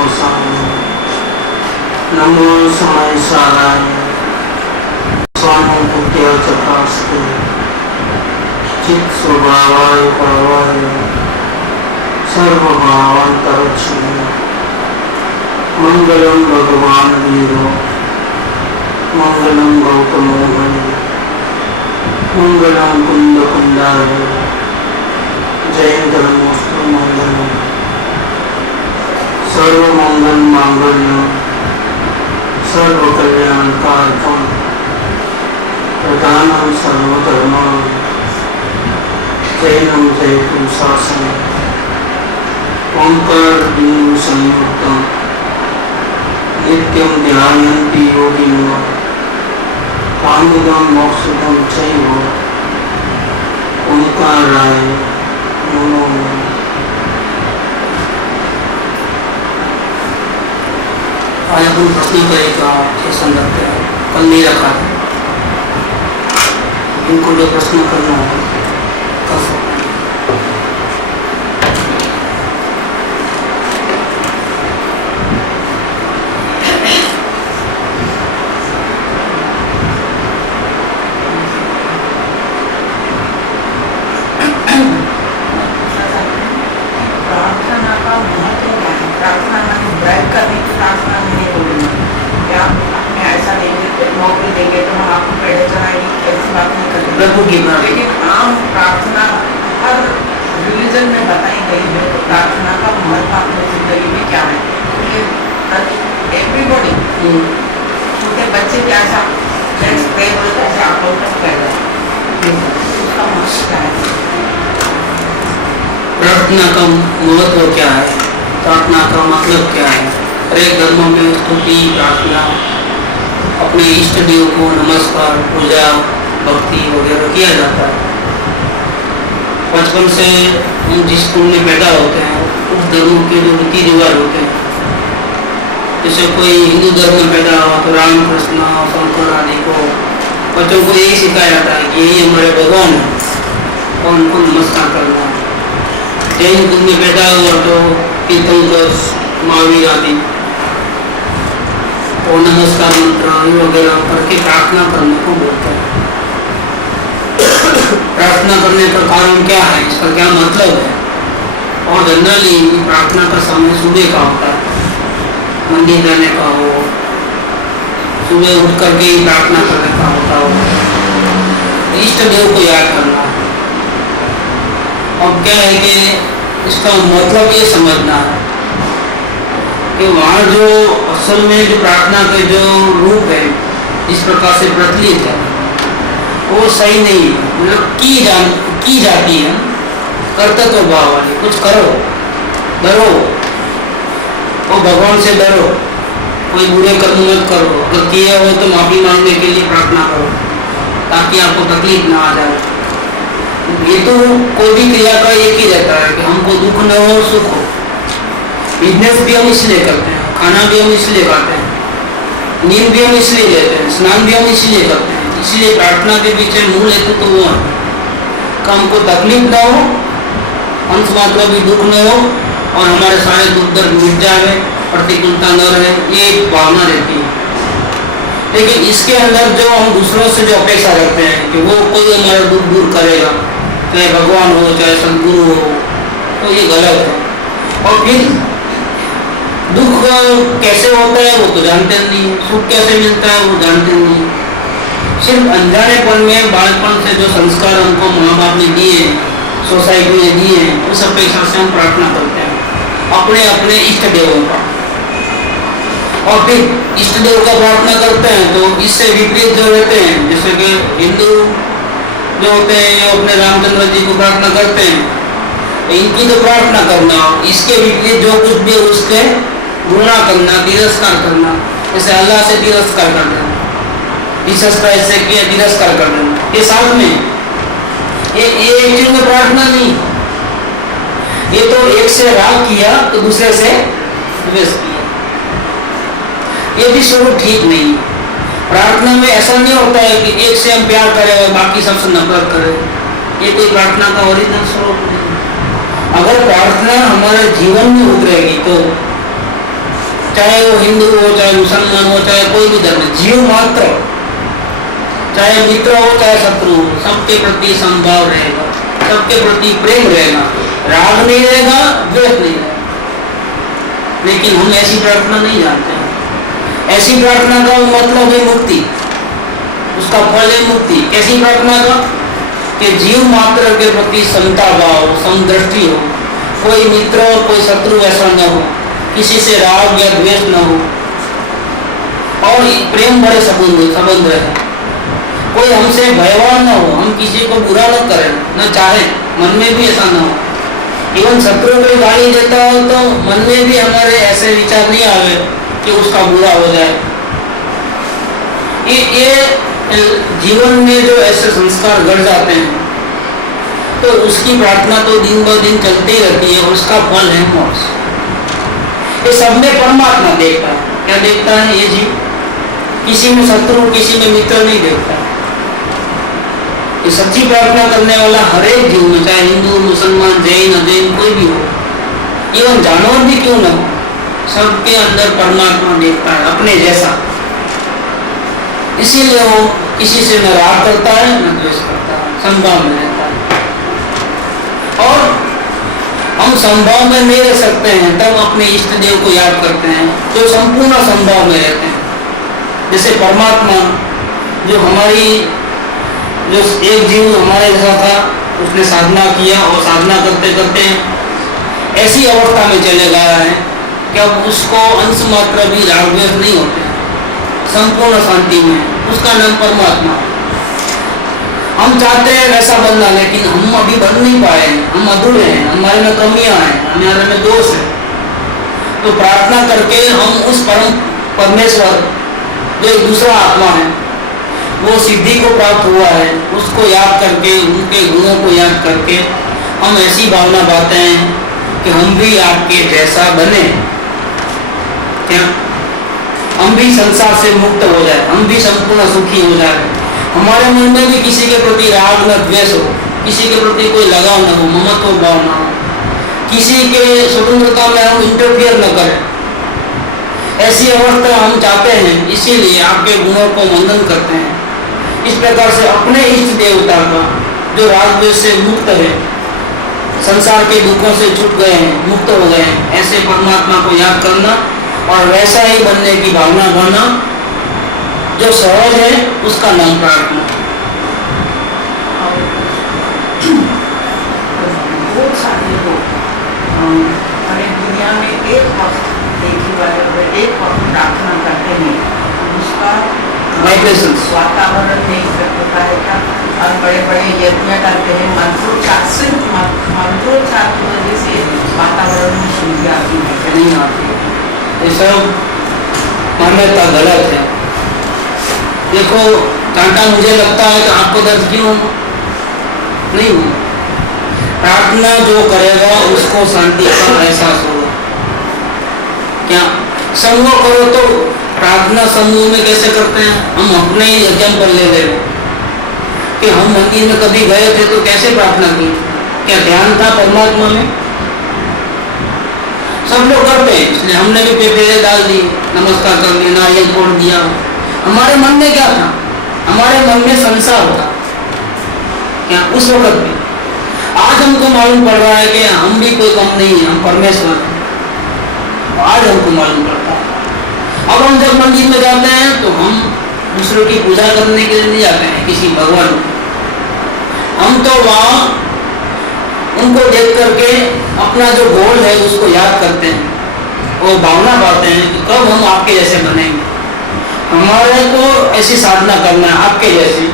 गोसाई नमो समय साराय स्वानुभूत्या चकास्ते चित् स्वभावाय भावाय सर्वभावांतरक्षणे मंगलम भगवान वीरो मंगलम गौतमो हरि मंगलम कुंद कुंडाय जयंतनमोस्तु मंगलम सर्वमंगल मांगल्यम सर्वकल्याणकारकम प्रधानम सर्वधर्माणां जैनम जयतु शासनम ओंकार बिंदु संयुक्तम नित्यं ध्यायन्ति योगिनः कामिदं मोक्षदं चैव ओंकाराय नमो नमः। आज अपन प्रश्नोत्तरी का सेशन रखते हैं, कल नहीं रखा था। इनको जो प्रश्न करना है कर सकते हैं। प्रभु की प्रार्थना, लेकिन आम प्रार्थना हर रिलीजन में बताई गई है। तो प्रार्थना का महत्व अपनी जिंदगी में क्या है? एवरीबॉडी, छोटे बच्चे क्या ऐसा कैसे आप लोग उसका महत्व क्या है? प्रार्थना का महत्व क्या है, प्रार्थना का मतलब क्या है? हर एक धर्मों में स्तुति प्रार्थना, अपने इष्ट देव को नमस्कार पूजा भक्ति वगैरह किया जाता है। बचपन से हम जिस कुल में पैदा होते हैं उस धर्म के जो रीति रिवाज होते हैं, जैसे कोई हिंदू धर्म में पैदा हुआ तो राम कृष्ण शंकर आदि को बच्चों को यही सिखाया जाता है कि यही हमारे भगवान है और उनको नमस्कार करना है। जैन कुल में पैदा हुआ तो तीर्थंकर महावीर आदि और नमस्कार मंत्र वगैरह करके प्रार्थना करने को बोलते हैं। प्रार्थना करने का कारण क्या है, इसका क्या मतलब है? और जनरली प्रार्थना का समय सुबह का होता है, मंदिर जाने का हो, सुबह उठ करके ही प्रार्थना करने का होता हो, इष्ट देव को याद करना। अब क्या है कि इसका मतलब ये समझना है कि वहाँ जो असल में जो प्रार्थना के जो रूप है इस प्रकार से प्रचलित है वो सही नहीं है। मतलब की जाती है कर्तव्य भाव वाली, कुछ करो, डरो, वो भगवान से डरो, कोई बुरे कर्म मत करो, अगर किया हो तो माफी मांगने के लिए प्रार्थना करो ताकि आपको तकलीफ ना आ जाए। ये तो कोई भी क्रिया का एक ही रहता है कि हमको दुख न हो सुख हो। बिजनेस भी हम इसलिए करते हैं, खाना भी हम इसलिए खाते हैं, नींद भी हम इसलिए लेते हैं, स्नान भी हम इसलिए करते हैं। इसलिए प्रार्थना के पीछे मूल हेतु तो वो है कि हमको तकलीफ न हो, अंश मात्रा भी दुख न हो और हमारे सारे दुख दर्द मिट जाए, प्रतिकूलता न रहे, ये एक भावना रहती है। लेकिन इसके अंदर जो हम दूसरों से जो अपेक्षा करते हैं कि वो कोई हमारा दुख दूर करेगा, चाहे भगवान हो चाहे सदगुरु हो, तो ये गलत है। और फिर दुख कैसे होता है वो तो जानते नहीं, सुख कैसे मिलता है वो जानते नहीं। सिर्फ अनजानेपन में बालपन से जो संस्कार हमको माँ बाप ने दिए, सोसाइटी ने दिए, उस अपेक्षा से हम प्रार्थना करते हैं अपने अपने इष्ट देवों का। और फिर इष्ट देव का प्रार्थना करते हैं तो इससे विपरीत जो रहते हैं, जैसे कि हिंदू जो होते हैं ये अपने रामचंद्र जी को प्रार्थना करते हैं, इनकी तो प्रार्थना करना, इसके विपरीत जो कुछ भी उसके गुणा करना, तिरस्कार करना, जैसे अल्लाह से तिरस्कार कर देना, जीसस क्राइस्ट से किया तिरस्कार कर देना, ये साथ में ये एक चीज में प्रार्थना नहीं। ये तो एक से राग किया तो दूसरे से द्वेष किया, ये भी स्वरूप ठीक नहीं। प्रार्थना में ऐसा नहीं होता है कि एक से हम प्यार करें और बाकी सबसे नफरत करें, ये कोई प्रार्थना का ओरिजिनल स्वरूप नहीं। अगर प्रार्थना हमारे जीवन में उतरेगी तो चाहे वो हिंदू हो, चाहे मुसलमान हो, चाहे कोई भी धर्म, जीव मात्र, चाहे मित्र हो चाहे शत्रु हो, सबके प्रति समभाव रहेगा, सबके प्रति प्रेम रहेगा, राग नहीं रहेगा, द्वेष नहीं रहेगा। लेकिन हम ऐसी प्रार्थना नहीं जानते हैं। ऐसी प्रार्थना का मतलब है मुक्ति, उसका फल है मुक्ति। कैसी प्रार्थना का? कि जीव मात्र के प्रति समता भाव, समदृष्टि हो, कोई मित्र और कोई शत्रु ऐसा न हो, किसी से राग या द्वेष न हो, और प्रेम भरे संबंध रहे, कोई हमसे भयवान न हो, हम किसी को बुरा न करें, न चाहे, मन में भी ऐसा न हो। इवन शत्रु को गाली देता हो तो मन में भी हमारे ऐसे विचार नहीं आवे कि उसका बुरा हो जाए। ये जीवन में जो ऐसे संस्कार घट जाते हैं तो उसकी प्रार्थना तो दिन ब दिन चलती रहती है और उसका फल है मोक्ष। ये सब में परमात्मा देखता है। क्या देखता है? ये जीव किसी में शत्रु, किसी में मित्र नहीं देखता। ये सच्ची प्रार्थना करने वाला हर एक जीव में, चाहे हिंदू, मुसलमान, जैन, अजैन कोई भी हो, एवं जानवर भी क्यों न हो, सबके अंदर परमात्मा देखता है अपने जैसा। इसीलिए वो किसी से न राग करता है न द्वेष करता है, संभाव में रहता है। और हम संभाव में नहीं रह सकते हैं तब अपने इष्ट देव को याद करते हैं जो संपूर्ण संभाव में रहते हैं। जैसे परमात्मा जो हमारी, जो एक जीव हमारे जैसा था, उसने साधना किया और साधना करते करते ऐसी अवस्था में चले गया है कि अब उसको अंश मात्र भी राग द्वेष नहीं होते, संपूर्ण शांति में, उसका नाम परमात्मा। हम चाहते हैं वैसा बनना, लेकिन हम अभी बन नहीं पाए, हम अधूरे हैं, हमारे में कमियां हैं, हमारे में दोष है। तो प्रार्थना करके हम उस परम परमेश्वर जो एक दूसरा आत्मा है, वो सिद्धि को प्राप्त हुआ है, उसको याद करके, उनके गुणों को याद करके हम ऐसी भावना पाते हैं कि हम भी आपके जैसा बने, क्या हम भी संसार से मुक्त हो जाए, हम भी संपूर्ण सुखी हो जाए, हमारे मन में भी किसी के प्रति राग न द्वेष हो, किसी के प्रति कोई लगाव न हो, ममत्व भाव न हो, किसी के स्वतंत्रता में हम इंटरफियर न करें। ऐसी अवस्था हम चाहते हैं, इसीलिए आपके गुणों को वंदन करते हैं। इस प्रकार से अपने इष्ट देवता का जो राग द्वेष से मुक्त है, संसार के दुखों से छूट गए हैं, मुक्त हो गए हैं, ऐसे परमात्मा को याद करना और वैसा ही बनने की भावना करना जो सहज है, उसका नाम प्रार्थना। बहुत सारे लोग हमारे दुनिया में एक वक्त प्रार्थना करते हैं, उसका वातावरण नहीं होता है और बड़े बड़े यज्ञ करते हैं, मंत्रोच्चार की वजह से वातावरण में शुद्धि आती है नहीं आती है। ये सब मान्यता गलत है। देखो, कांटा मुझे लगता है कि आपको दर्द क्यों नहीं हुआ? प्रार्थना जो करेगा उसको शांति का एहसास होगा। क्या समूह करो तो प्रार्थना समूह में कैसे करते हैं? हम अपने ही एग्जाम्पल ले ले कि हम मंदिर में कभी गए थे तो कैसे प्रार्थना की, क्या ध्यान था परमात्मा में? सब लोग करते हैं, इसलिए हमने भी पेपरे डाल दिए, नमस्कार कर दिया, नारियल फोड़ दिया। हमारे मन में क्या था? हमारे मन में संसार था क्या उस वक्त भी? आज हमको मालूम पड़ रहा है कि हम भी कोई कम नहीं है, हम परमेश्वर हैं। आज हमको मालूम पड़ता है। अब हम जब मंदिर में जाते हैं तो हम दूसरों की पूजा करने के लिए नहीं जाते हैं, किसी भगवान को। हम तो वहाँ उनको देख करके अपना जो गोल है उसको याद करते हैं, वो भावना पाते हैं कि कब हम आपके जैसे बनेंगे। हमारे को ऐसी साधना करना है आपके जैसी।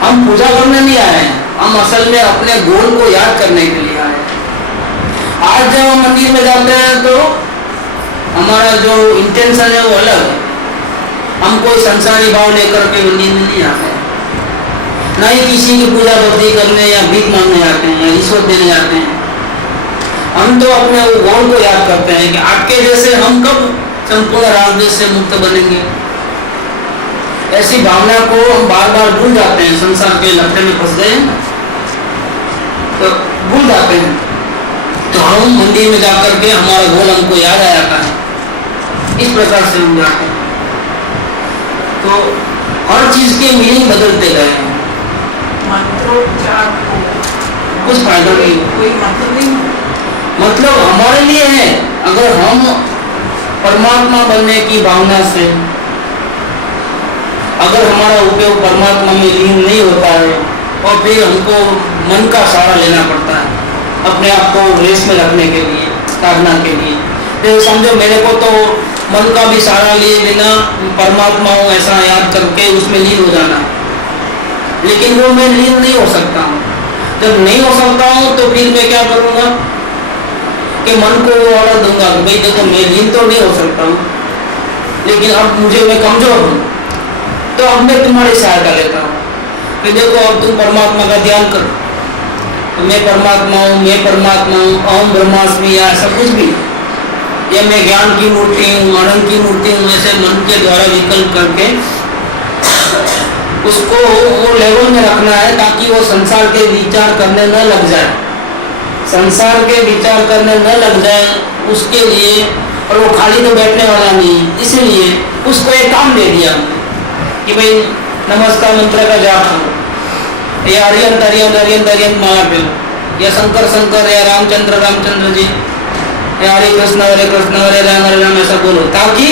हम पूजा करने नहीं आए हैं, हम असल में अपने गोल को याद करने के लिए आए हैं। आज जब हम मंदिर में जाते हैं तो हमारा जो इंटेंशन है वो अलग है। हम कोई संसारी भाव लेकर के मंदिर में नहीं आते हैं, न ही किसी की पूजा भक्ति करने या भीख मांगने जाते हैं या रिश्वत देने जाते हैं। हम तो अपने वो गोल को याद करते हैं कि आपके जैसे हम कब संपूर्ण राग द्वेष से मुक्त बनेंगे। ऐसी भावना को हम बार बार भूल जाते हैं, संसार के लफड़े में फंस गए हैं तो भूल जाते हैं। तो हम मंदिर में जाकर के हमारा गोल हमको याद आ जाता है। इस प्रकार से हम जाते हैं। तो हर चीज के मीनिंग बदलते गए हैं, मंत्रोच्चार को कुछ फायदा नहीं। कोई मतलब नहीं, मतलब हमारे लिए है, अगर हम परमात्मा बनने की भावना से अगर हमारा उपयोग परमात्मा में लीन नहीं होता है और फिर हमको मन का सहारा लेना पड़ता है अपने आप को रेस में रखने के लिए, साधना के लिए। तो समझो मेरे को तो मन का भी सहारा लिए बिना परमात्मा हूँ ऐसा याद करके उसमें लीन हो जाना, लेकिन वो मैं लीन नहीं हो सकता हूँ। जब नहीं हो सकता हूँ तो फिर मैं क्या करूँगा कि मन को वो ऑर्डर दूंगा कि भाई देखो मैं लीन तो नहीं हो सकता हूँ, लेकिन अब मैं कमजोर हूँ, तो अब मैं तुम्हारी सहायता लेता हूँ कि देखो अब तुम परमात्मा का ध्यान करो, तो मैं परमात्मा हूँ, मैं परमात्मा हूँ, अहम ब्रह्मास्मि या ऐसा कुछ भी, या मैं ज्ञान की मूर्ति हूँ, आनंद की मूर्ति हूँ, ऐसे मन के द्वारा विकल्प करके उसको वो लेवल में रखना है ताकि वो संसार के विचार करने न लग जाए, संसार के विचार करने न लग जाए उसके लिए। और वो खाली तो बैठने वाला नहीं, इसीलिए उसको एक काम दे दिया कि भाई नमस्कार मंत्र का जाप करो, या अरियंत अरियंत अरियंत अरियंत माला पे, या शंकर शंकर, या रामचंद्र रामचंद्र जी, या हरे कृष्ण हरे राम ऐसा बोलो, ताकि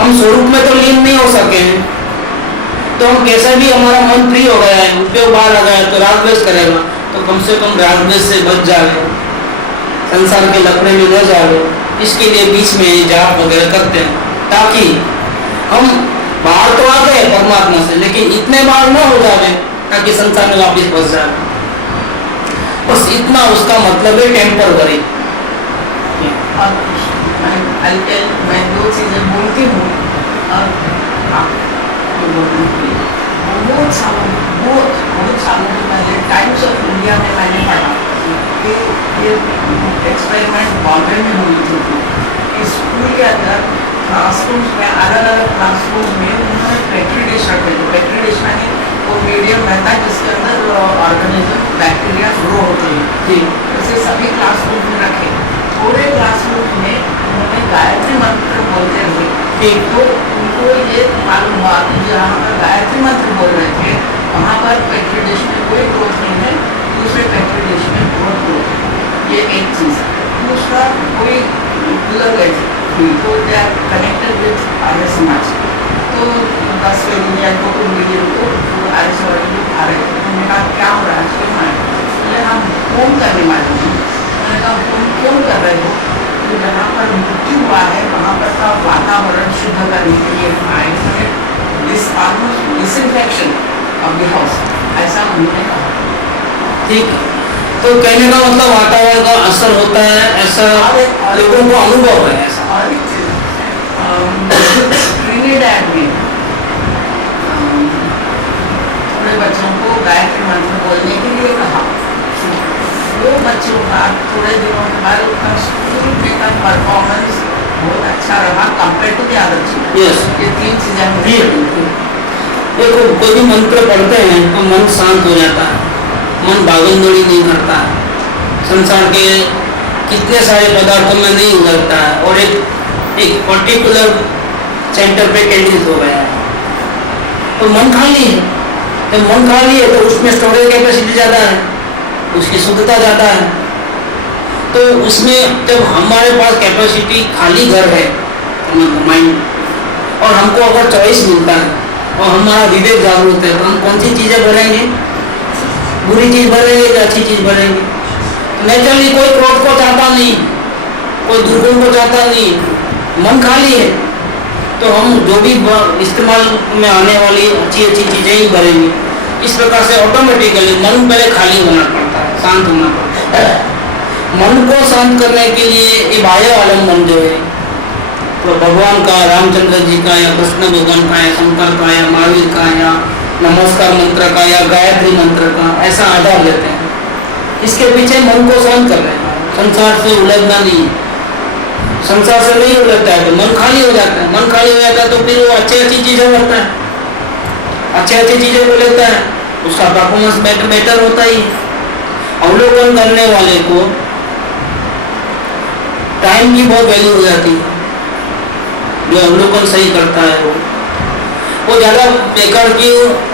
हम स्वरूप में तो लीन नहीं हो सके। तो हम कैसे भी हमारा मन फ्री हो गया है, उपयोग बाहर आ गया तो राग द्वेष करेगा, तो कम से कम राग द्वेष से बच जाए, संसार के लफड़े में न जाए। इसके लिए बीच में जाप वगैरह करते हैं ताकि हम बाहर तो आ गए परमात्मा से, लेकिन इतने बाहर न हो जाए ताकि संसार में वापिस फंस जाए। बस इतना उसका मतलब है टेम्पररी। मैं दो चीजें बोलती हूँ और बहुत सालों के पहले टाइम्स ऑफ इंडिया में मैंने पढ़ा कि ये एक्सपेरिमेंट बॉम्बे में हुई थी कि स्कूल के अंदर क्लासरूम्स में अलग अलग क्लासरूम्स में उन्होंने पेट्री डिश रखे थे। पेट्री डिश यानी वो मीडियम रहता है जिसके अंदर ऑर्गेनिज्म बैक्टीरिया ग्रो होते हैं, जैसे सभी क्लासरूम में रखे। पूरे क्लासरूम में उन्होंने गायत्री मंत्र बोलते रहे, तो उनको ये मालूम हुआ कि जहाँ पर गायत्री मंत्र बोल रहे थे वहाँ पर पेट्री डिश में कोई ग्रोथ नहीं है, दूसरे पेट्री डिश में बहुत ग्रोथ है। ये एक चीज़ है। दूसरा, कोई गुजर गए थे तो they are connected with Arya Samaj, तो 10वें दिन या 2 दिन को आर्य समाज लोग आ रहे थे। उन्होंने कहा क्या हो रहा है इसमें, हम होम करने वाले हैं। मैंने कहा होम क्यों कर रहे हो, तो जहाँ पर मृत्यु हुआ है वहाँ पर का वातावरण शुद्ध करने के लिए आए हैं, this almost disinfection of the house, ऐसा उन्होंने कहा। ठीक है, तो कहने का मतलब वातावरण का असर होता है, ऐसा लोगों को अनुभव है ऐसा। और एक चीज ट्रिनिडैड में थोड़े बच्चों को गायत्री मंत्र बोलने के लिए कहा, वो बच्चों का थोड़े दिनों के बाद उनका स्कूल में का परफॉर्मेंस बहुत अच्छा रहा compare to the other children. Yes, ये 3 चीजें देखो कोई भी मंत्र पढ़ते हैं तो मन शांत हो जाता है, मन भागलदौड़ी नहीं करता है, संसार के कितने सारे पदार्थों में नहीं उलझता है और एक पर्टिकुलर सेंटर पे केंद्रित हो गया है। तो मन खाली है, जब मन खाली है तो उसमें स्टोरेज कैपेसिटी ज़्यादा है, उसकी शुद्धता ज़्यादा है। तो उसमें जब हमारे पास कैपेसिटी खाली घर है माइंड, और हमको अगर चॉइस मिलता है और हमारा विवेक जागरूक है, तो हम कौन सी चीज़ें भरेंगे, बुरी चीज़ भरेंगे या अच्छी चीज़ भरेंगे। नेचुरली कोई क्रोध को चाहता नहीं, कोई दुर्गुण को चाहता नहीं, मन खाली है, तो हम जो भी इस्तेमाल में आने वाली अच्छी चीज़ें ही भरेंगे। इस प्रकार से ऑटोमेटिकली मन पहले खाली होना पड़ता है, शांत होना पड़ता है। मन को शांत करने के लिए ये बाह्य आलम्बन जो है, तो भगवान का, रामचंद्र जी का, या कृष्ण भगवान का, या शंकर का, या महावीर का, या नमस्कार मंत्र का, या गायत्री मंत्र का, ऐसा आधार लेते हैं। इसके पीछे मन को शांत कर रहे हैं, संसार से उलझना नहीं, संसार से नहीं उलझता है तो मन खाली हो जाता है। मन खाली हो जाता है तो फिर वो अच्छी चीज़ें करता है, अच्छी चीज़ों को लेता है, उसका परफॉर्मेंस बेटर होता ही है। अवलोकन करने वाले को टाइम की बहुत वैल्यू हो जाती है। जो अवलोकन सही करता है वो ज़्यादा बेकार की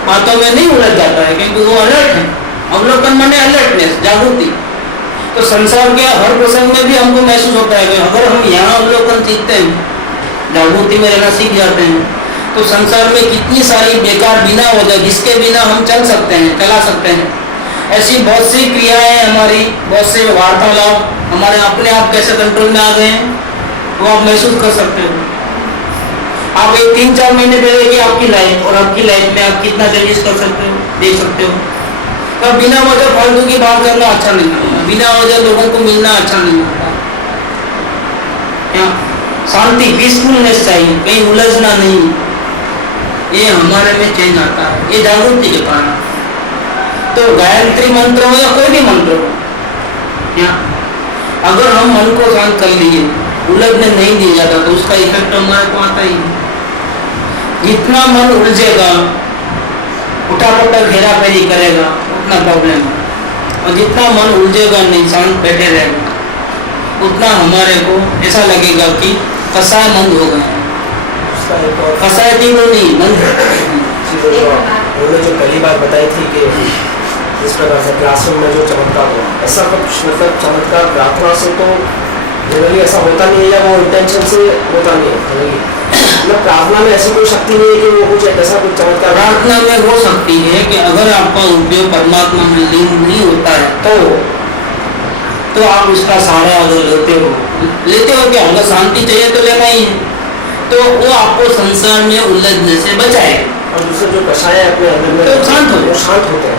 बातों में नहीं उलझ जाता है, क्योंकि वो अलर्ट है। अवलोकन माने अलर्टनेस, जागृति। तो संसार के हर प्रसंग में भी हमको महसूस होता है कि अगर हम यहाँ अवलोकन सीखते हैं, जागृति में रहना सीख जाते हैं, तो संसार में कितनी सारी बेकार बिना वजह जिसके बिना हम चल सकते हैं, चला सकते हैं, ऐसी बहुत सी क्रियाएं हमारी, बहुत से वार्तालाप हमारे अपने आप कैसे कंट्रोल में आ गए हैं वो आप महसूस कर सकते हो। आप एक 3-4 महीने पहले की आपकी लाइफ और आपकी लाइफ में आप कितना चेंजेस कर सकते हो, देख सकते हो। तो बिना वजह फालतू की बात करना अच्छा नहीं लगता, बिना वजह लोगों को मिलना अच्छा नहीं लगता। शांति, पीसफुलनेस चाहिए, कहीं उलझना नहीं, ये हमारे में चेंज आता है, ये जागृति के कारण। तो गायत्री मंत्र हो या कोई भी मंत्र हो, अगर हम मन को शांत कर लिए, उलझने नहीं दिया जाता, तो उसका इफेक्ट हमारे को आता ही। जितना मन उलझेगा, उठापटक हेरा फेरी करेगा, उतना प्रॉब्लम है। और जितना मन उलझेगा नहीं, शांत बैठे रहेगा, उतना हमारे को ऐसा लगेगा कि कसाय मंद हो गए, कसाय तीनों नहीं मंद। उन्होंने जो पहली बात बताई थी कि इस प्रकार से क्लासरूम में जो चमत्कार हो, ऐसा कुछ मतलब चमत्कार प्रार्थना से तो जनरली ऐसा होता नहीं है, या वो इंटेंशन से होता नहीं है। मतलब प्रार्थना में ऐसी कोई शक्ति नहीं है कि वो कुछ ऐसा कुछ चमत्कार। प्रार्थना में वो शक्ति है कि अगर आपका उपयोग परमात्मा में लीन नहीं होता है तो आप उसका सहारा अगर लेते हो क्या, अगर शांति चाहिए तो लेना ही है, तो वो आपको संसार में उलझने से बचाए। और दूसरे जो कषाय है अपने अंदर में, तो शांत हो, वो शांत होते हैं,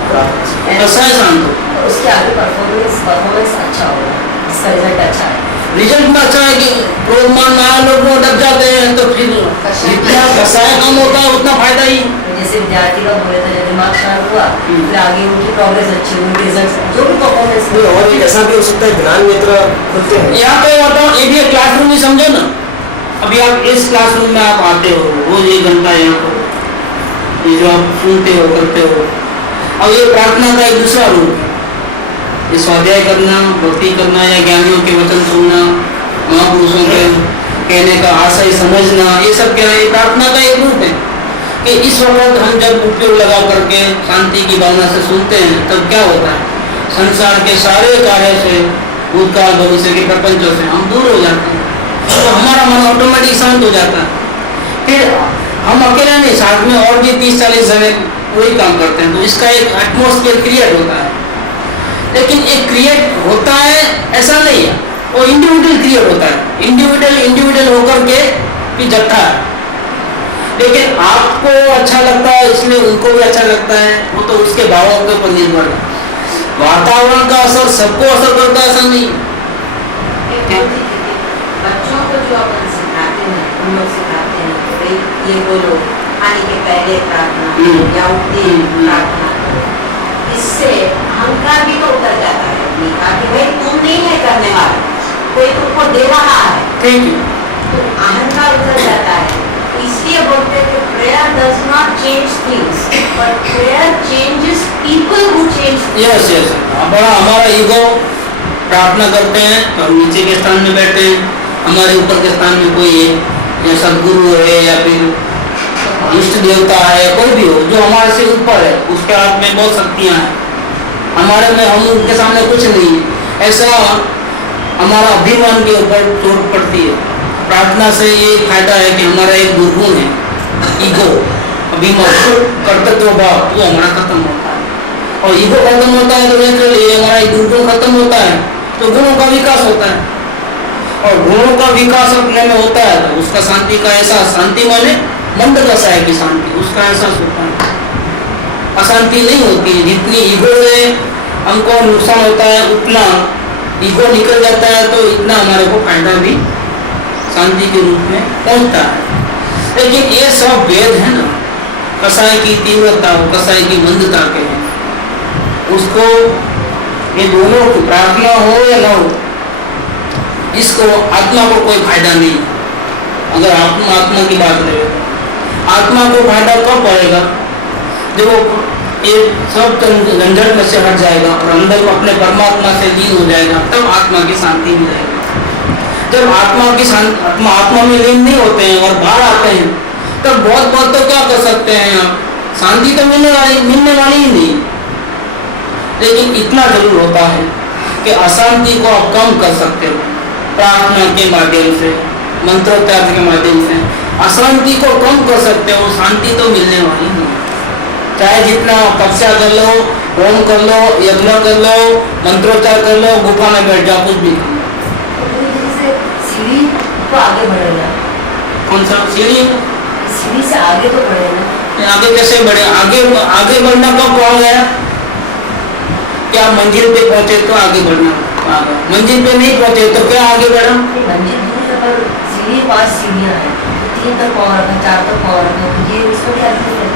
कषाय शांत हो, उसके आगे परफॉर्मेंस अच्छा होगा, इसका रिजल्ट अच्छा है। रिजल्ट में अच्छा है कि क्रोधमान माया लोग डर जाते हैं, तो फिर जितना कषाय कम होता है उतना फायदा ही। जैसे विद्यार्थी का बोले थे, दिमाग शांत हुआ, फिर आगे उनकी प्रोग्रेस अच्छी हुई, रिजल्ट जो भी परफॉर्मेंस। और एक ऐसा भी हो सकता है ज्ञान नेत्र खुलते हैं। यहाँ पे बताओ, ये भी एक क्लासरूम ही समझो ना। अभी आप इस क्लासरूम में आप आते हो, रोज 1 घंटा यहाँ पर ये जो आप सुनते हो, करते हो, अब ये प्रार्थना का एक दूसरा रूप है। ये स्वाध्याय करना, भक्ति करना, या ज्ञानियों के वचन सुनना, महापुरुषों के कहने का आशय समझना, ये सब क्या है, प्रार्थना का एक रूप है। कि इस वक्त हम जब उपयोग लगा करके शांति की भावना से सुनते हैं, तब क्या होता है, संसार के सारे कार्य से, भूतकाल भविष्य के प्रपंचों से हम दूर हो जाते हैं, तो हमारा मन ऑटोमेटिक शांत हो जाता है। फिर हम अकेले नहीं, साथ में और भी 30-40 जने वही काम करते हैं, तो इसका एक एटमॉस्फेयर क्रिएट होता है। लेकिन एक क्रिएट होता है ऐसा नहीं है, वो इंडिविजुअल क्रिएट होता है, इंडिविजुअल होकर के भी जत्था है। लेकिन आपको अच्छा लगता है इसलिए उनको भी अच्छा लगता है, वो तो उसके भावों के ऊपर निर्भर है। वातावरण का असर सबको असर करता है, ऐसा नहीं। बच्चों को जो अपन सिखाते हैं, हम लोग सिखाते हैं कि भाई ये बोलो, आने के पहले प्रार्थना या उठते प्रार्थना, इससे अहंकार भी तो उतर जाता है अपनी का, कि भाई तुम नहीं है करने वाला, कोई तुमको दे रहा है, ठीक है, तो अहंकार उतर जाता है। इसलिए बोलते हैं कि prayer does not change things, but prayer changes people who change. Yes yes, बड़ा हमारा ईगो, प्रार्थना करते हैं तो हम नीचे के स्थान में बैठे हैं, हमारे ऊपर के स्थान में कोई है, या सदगुरु है, या फिर इष्ट देवता है, कोई भी हो जो हमारे से ऊपर है, उसके हाथ में बहुत शक्तियाँ हैं, हमारे में, हम उनके सामने कुछ नहीं है, ऐसा हमारा अभिमान के ऊपर चोट पड़ती है। प्रार्थना से ये फायदा है कि हमारा एक दुर्गुण है, ईगो, अभिमान, कर्तव्य भाव, वो हमारा खत्म होता है। और ईगो खत्म होता है तो नेचुरली हमारा दुर्गुण खत्म होता है, तो गुणों का विकास होता है। और गुणों का विकास अपने में होता है तो उसका शांति का एहसास, शांति माने मंद दशा है की शांति, उसका एहसास होता है। अशांति नहीं होती है। जितनी ईगो से हमको नुकसान होता है, उतना ईगो निकल जाता है तो इतना हमारे को फायदा भी शांति के रूप में पहुंचता है। लेकिन ये सब भेद है ना, कसाय की तीव्रता, कसाय की मंदता के हैं, उसको ये दोनों को प्रार्थना हो या न हो, इसको आत्मा को कोई फायदा नहीं। अगर आत्मा की बात करें, आत्मा को फायदा कब पड़ेगा जब वो ये सब झंझट में से हट जाएगा और अंदर को अपने परमात्मा से लीन हो जाएगा, तब आत्मा की शांति मिलेगी। जब आत्मा में लीन नहीं होते हैं और बाहर आते हैं, तब बहुत तो क्या कर सकते हैं आप, शांति तो मिलने वाली ही नहीं। लेकिन इतना जरूर होता है कि अशांति को आप कम कर सकते हो प्रार्थना के माध्यम से, मंत्रोच्चार के माध्यम से अशांति को कम कर सकते हो। शांति तो मिलने वाली नहीं, चाहे जितना तपस्या कर लो, होम कर लो, यज्ञ कर लो, मंत्रोच्चार कर लो, गुफा में बैठ जाओ, कुछ भी कर लो। सीढ़ी तो आगे बढ़ेगा, कौन सा सीढ़ी? सीढ़ी से आगे तो बढ़ेगा। आगे कैसे बढ़े? आगे बढ़ना कब कहा गया? क्या मंजिल पे पहुंचे तो आगे बढ़ना, मंजिल पे नहीं पहुंचे तो क्या आगे बढ़ा? मंजिल दूर है पर सीढ़ी 5 सीढ़ियां हैं, 3 तक पहुंच रखा, 4 तक पहुंच रखा, तो ये इसमें क्या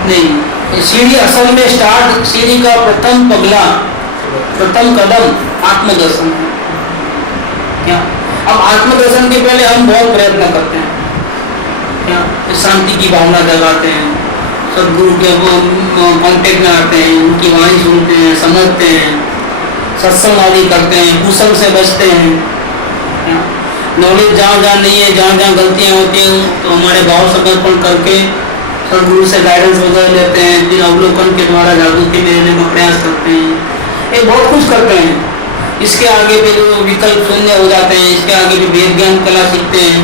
नहीं। सीढ़ी असल में स्टार्ट, सीढ़ी का प्रथम पगला, प्रथम कदम आत्मदर्शन है। क्या अब आत्मदर्शन के पहले हम बहुत प्रयत्न करते हैं, क्या शांति की भावना जगाते हैं, सदगुरु के कांटेक्ट में आते हैं, उनकी वाणी सुनते हैं, समझते हैं, सत्संग आदि करते हैं, कुसंग से बचते हैं। नॉलेज जहाँ नहीं है, जहाँ गलतियाँ होती हैं तो हमारे भाव समर्पण करके सदगुरु से गाइडेंस वगैरह लेते हैं, फिर अवलोकन के द्वारा जागृति में रहने का प्रयास करते हैं। ये बहुत कुछ करते हैं। इसके आगे भी जो विकल्प शून्य हो जाते हैं, इसके आगे भी वेद ज्ञान कला सीखते हैं,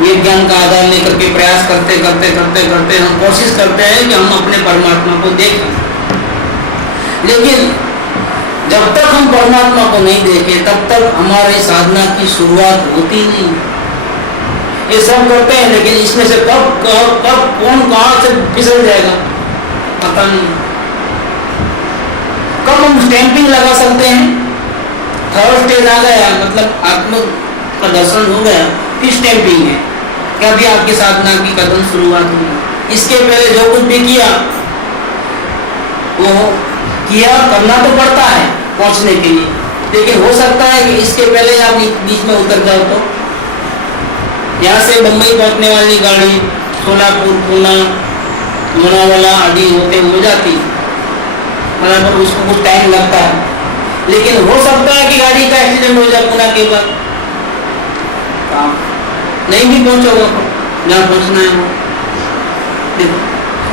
वेद ज्ञान का आधार लेकर के प्रयास करते करते हम कोशिश करते हैं कि हम अपने परमात्मा को देखें। लेकिन जब तक हम परमात्मा को नहीं देखें तब तक हमारी साधना की शुरुआत होती नहीं। ये सब करते हैं लेकिन इसमें से कब कौन कहाँ से फिसल जाएगा पता नहीं। कब हम स्टैंपिंग लगा सकते हैं? थर्ड स्टेज आ गया, मतलब आत्मा का दर्शन हो गया, फिर स्टैंपिंग है कि अभी आपकी साधना की कदम शुरुआत हुई। इसके पहले जो कुछ भी किया वो किया, करना तो पड़ता है पहुंचने के लिए, लेकिन हो सकता है कि इसके पहले आप बीच में उतर जाओ तो यहाँ से बम्बई पहुंचने वाली गाड़ी सोलापुर, पूना, लोनावाला आदि होते हो जाती है, बराबर उसको कुछ टाइम लगता है। लेकिन हो सकता है कि गाड़ी का एक्सीडेंट हो जाए पूना के बाद, नहीं भी पहुंचोगा जहाँ पहुंचना है वो।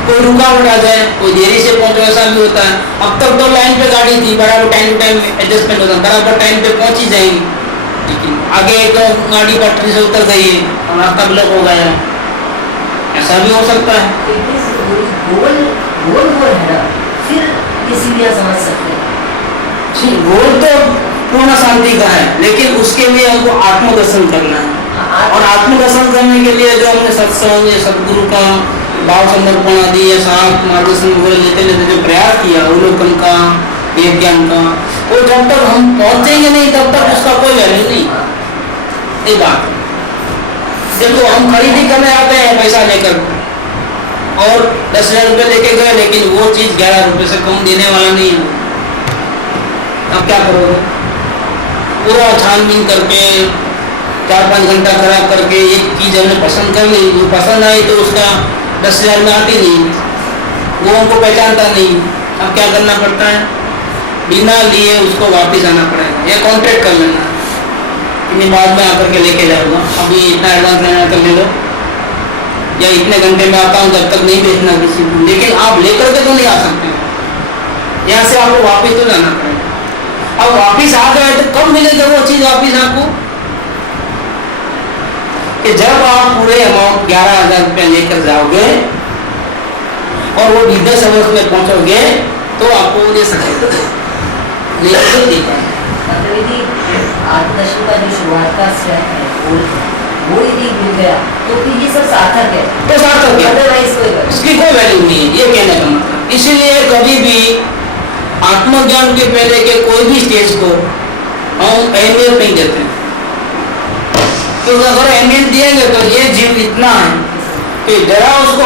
कोई रुकावट आ जाए, कोई देरी से पहुंचो, ऐसा भी होता है। अब तक तो लाइन पे गाड़ी थी, बराबर टाइम टू टाइम एडजस्टमेंट होता, बराबर टाइम पे पहुंच ही जाएंगी। लेकिन आगे एक गाड़ी पटरी से उतर गई है और रास्ता ब्लॉक हो गया, ऐसा भी हो सकता है। गोल है ना, फिर ये सीढ़ियां समझ सकते हैं। गोल तो पूर्ण शांति का है, लेकिन उसके लिए हमको आत्मदर्शन करना है। और आत्मदर्शन करने के लिए जो हमने सत्संग या सदगुरु का भाव समर्पण आदि या साथ मार्गदर्शन वगैरह लेते जो प्रयास किया, अवलोकन का, वेद ज्ञान का, वो जब तक हम पहुंचेंगे नहीं तब तक उसका कोई वैल्यू नहीं। ये बात देखो, हम खरीदी करने आते हैं पैसा लेकर और 10,000 रुपये लेके गए, लेकिन वो चीज 11 रुपये से कम देने वाला नहीं है। अब क्या करोगे? पूरा छानबीन करके 4-5 घंटा खराब करके एक चीज हमने पसंद कर ली, जो पसंद आई तो उसका 10,000 में आती नहीं, वो हमको पहचानता नहीं। अब क्या करना पड़ता है? बिना लिए उसको वापस आना पड़ेगा या कॉन्ट्रैक्ट कर लेना, इतनी बाद में आकर के लेके जाऊँगा, अभी इतना एडवांस लेना कर ले लो, या इतने घंटे में आता हूँ, जब तक नहीं बेचना किसी को। लेकिन आप लेकर के तो नहीं आ सकते, यहाँ से आपको वापस तो जाना पड़ेगा। अब वापस आ गए तो कब मिलेगा वो चीज वापस आपको? कि जब आप पूरे अमाउंट 11,000 रुपये लेकर जाओगे और वो बिजनेस अवर्स में पहुंचोगे तो आपको दे सकते। आत्मदर्शन का जो शुरुआत का वो यदि मिल गया तो फिर ये सब सार्थक है, तो सार्थक है, अदरवाइज इसकी कोई वैल्यू नहीं है, ये कहने का मतलब। इसीलिए कभी भी आत्मज्ञान के पहले के कोई भी स्टेज को हम अहमियत नहीं देते, क्योंकि अगर अहमियत दिएंगे तो ये जीव इतना है कि जरा उसको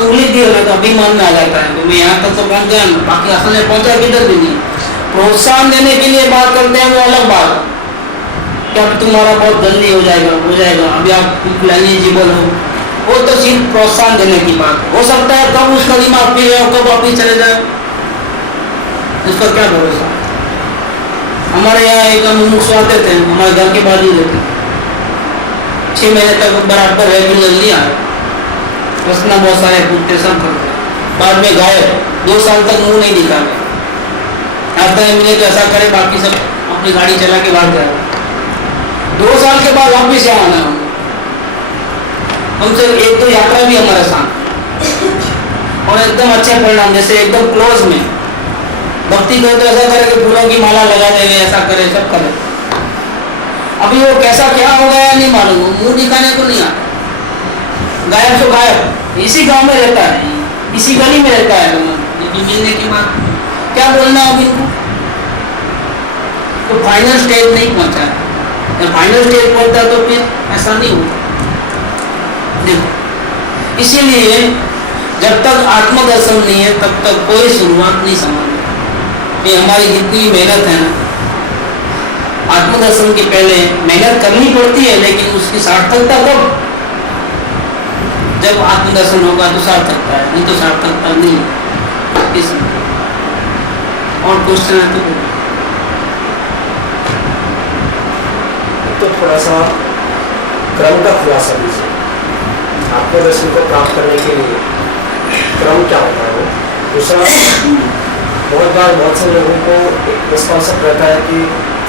उंगली दी होगा तो अभिमान में आ जाता है कि मैं यहाँ तक तो पहुँच गया, बाकी असल में पहुँचा किधर भी नहीं। प्रोत्साहन देने के लिए बात करते हैं वो अलग बात, क्या तुम्हारा बहुत जल्दी हो जाएगा, अभी आप एलिजिबल हो, वो तो सिर्फ प्रोत्साहन देने की बात। हो सकता है कब उसका दिमाग फिर जाए, कब वापिस चले जाए, उसका क्या भरोसा। हमारे यहाँ एक मुमुक्षु आते थे, हमारे घर के बाजू रहते, 6 महीने तक बराबर रेगुलरली आए, रसना बहुत सारे पूछते सब करते, बाद में गायब, 2 साल तक मुंह नहीं दिखा गए, आज तक मिले तो ऐसा करे, बाकी सब अपनी गाड़ी चला के भाग जाए। 2 साल के बाद वापिस यहाँ आना हमसे, एक तो यात्रा भी हमारे साथ और एकदम अच्छे परिणाम, जैसे एकदम क्लोज में भक्ति करे तो ऐसा करे कि फूलों की माला लगा देंगे, ऐसा करे, सब करे। अभी वो कैसा क्या हो गया नहीं मालूम, मुंह दिखाने को नहीं आता, गायब तो गायब, इसी गांव में रहता है, इसी गली में रहता है, लेकिन मिलने की बात क्या बोलना अब इनको। तो फाइनल स्टेज नहीं पहुंचा है, जब फाइनल स्टेज पहुंचता तो फिर ऐसा नहीं होता। देखो, इसीलिए जब तक आत्मदर्शन नहीं है तब तक कोई शुरुआत नहीं समझ। ये हमारी जितनी मेहनत है ना, आत्मदर्शन के पहले मेहनत करनी पड़ती है, लेकिन उसकी सार्थकता कब, जब आत्मदर्शन होगा तो सार्थकता है, नहीं तो सार्थकता नहीं है। इस और क्वेश्चन है तो थोड़ा सा क्रम का खुलासा दीजिए, आत्मदर्शन को प्राप्त करने के लिए क्रम क्या होता है वो। दूसरा, बहुत बार बहुत से लोगों को एक मिसकॉन्सेप्ट रहता है कि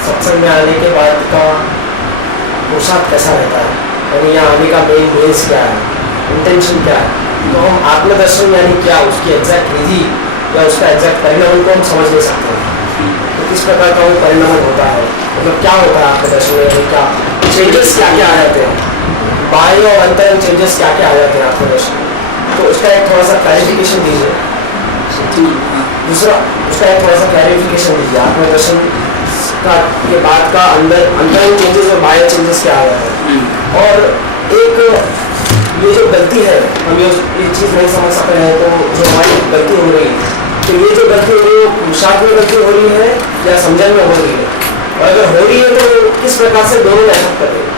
सत्संग में आने के बाद का पुरुषार्थ कैसा रहता है, यानी यहाँ आने का मेन बेस क्या है, इंटेंशन क्या है। तो हम आत्मदर्शन यानी क्या, उसकी एग्जैक्ट विधि या उसका एग्जैक्ट परिणाम को हम समझ नहीं सकते हैं। तो किस प्रकार का वो परिणाम होता है, मतलब क्या होता है आत्मदर्शन में, क्या चेंजेस क्या क्या आ जाते हैं, बाह्य और अंतरंग चेंजेस क्या क्या आ जाते हैं आत्मदर्शन में, तो उसका एक थोड़ा सा क्लैरिफिकेशन दीजिए। दूसरा, उसका एक थोड़ा सा क्लैरिफिकेशन दीजिए, आत्मदर्शन का के बाद का अंतरंग चेंजेस और बाह्य चेंजेस क्या आ जाते हैं। और एक ये जो गलती है, हम ये चीज़ नहीं समझ सकते हैं, तो जो हमारी गलती हो रही है, तो ये जो गलती हो रही है वो पुरुषार्थ में गलती हो रही है या समझन में हो रही है, और अगर हो रही है तो किस प्रकार से दोनों में हेल्प कर रही है,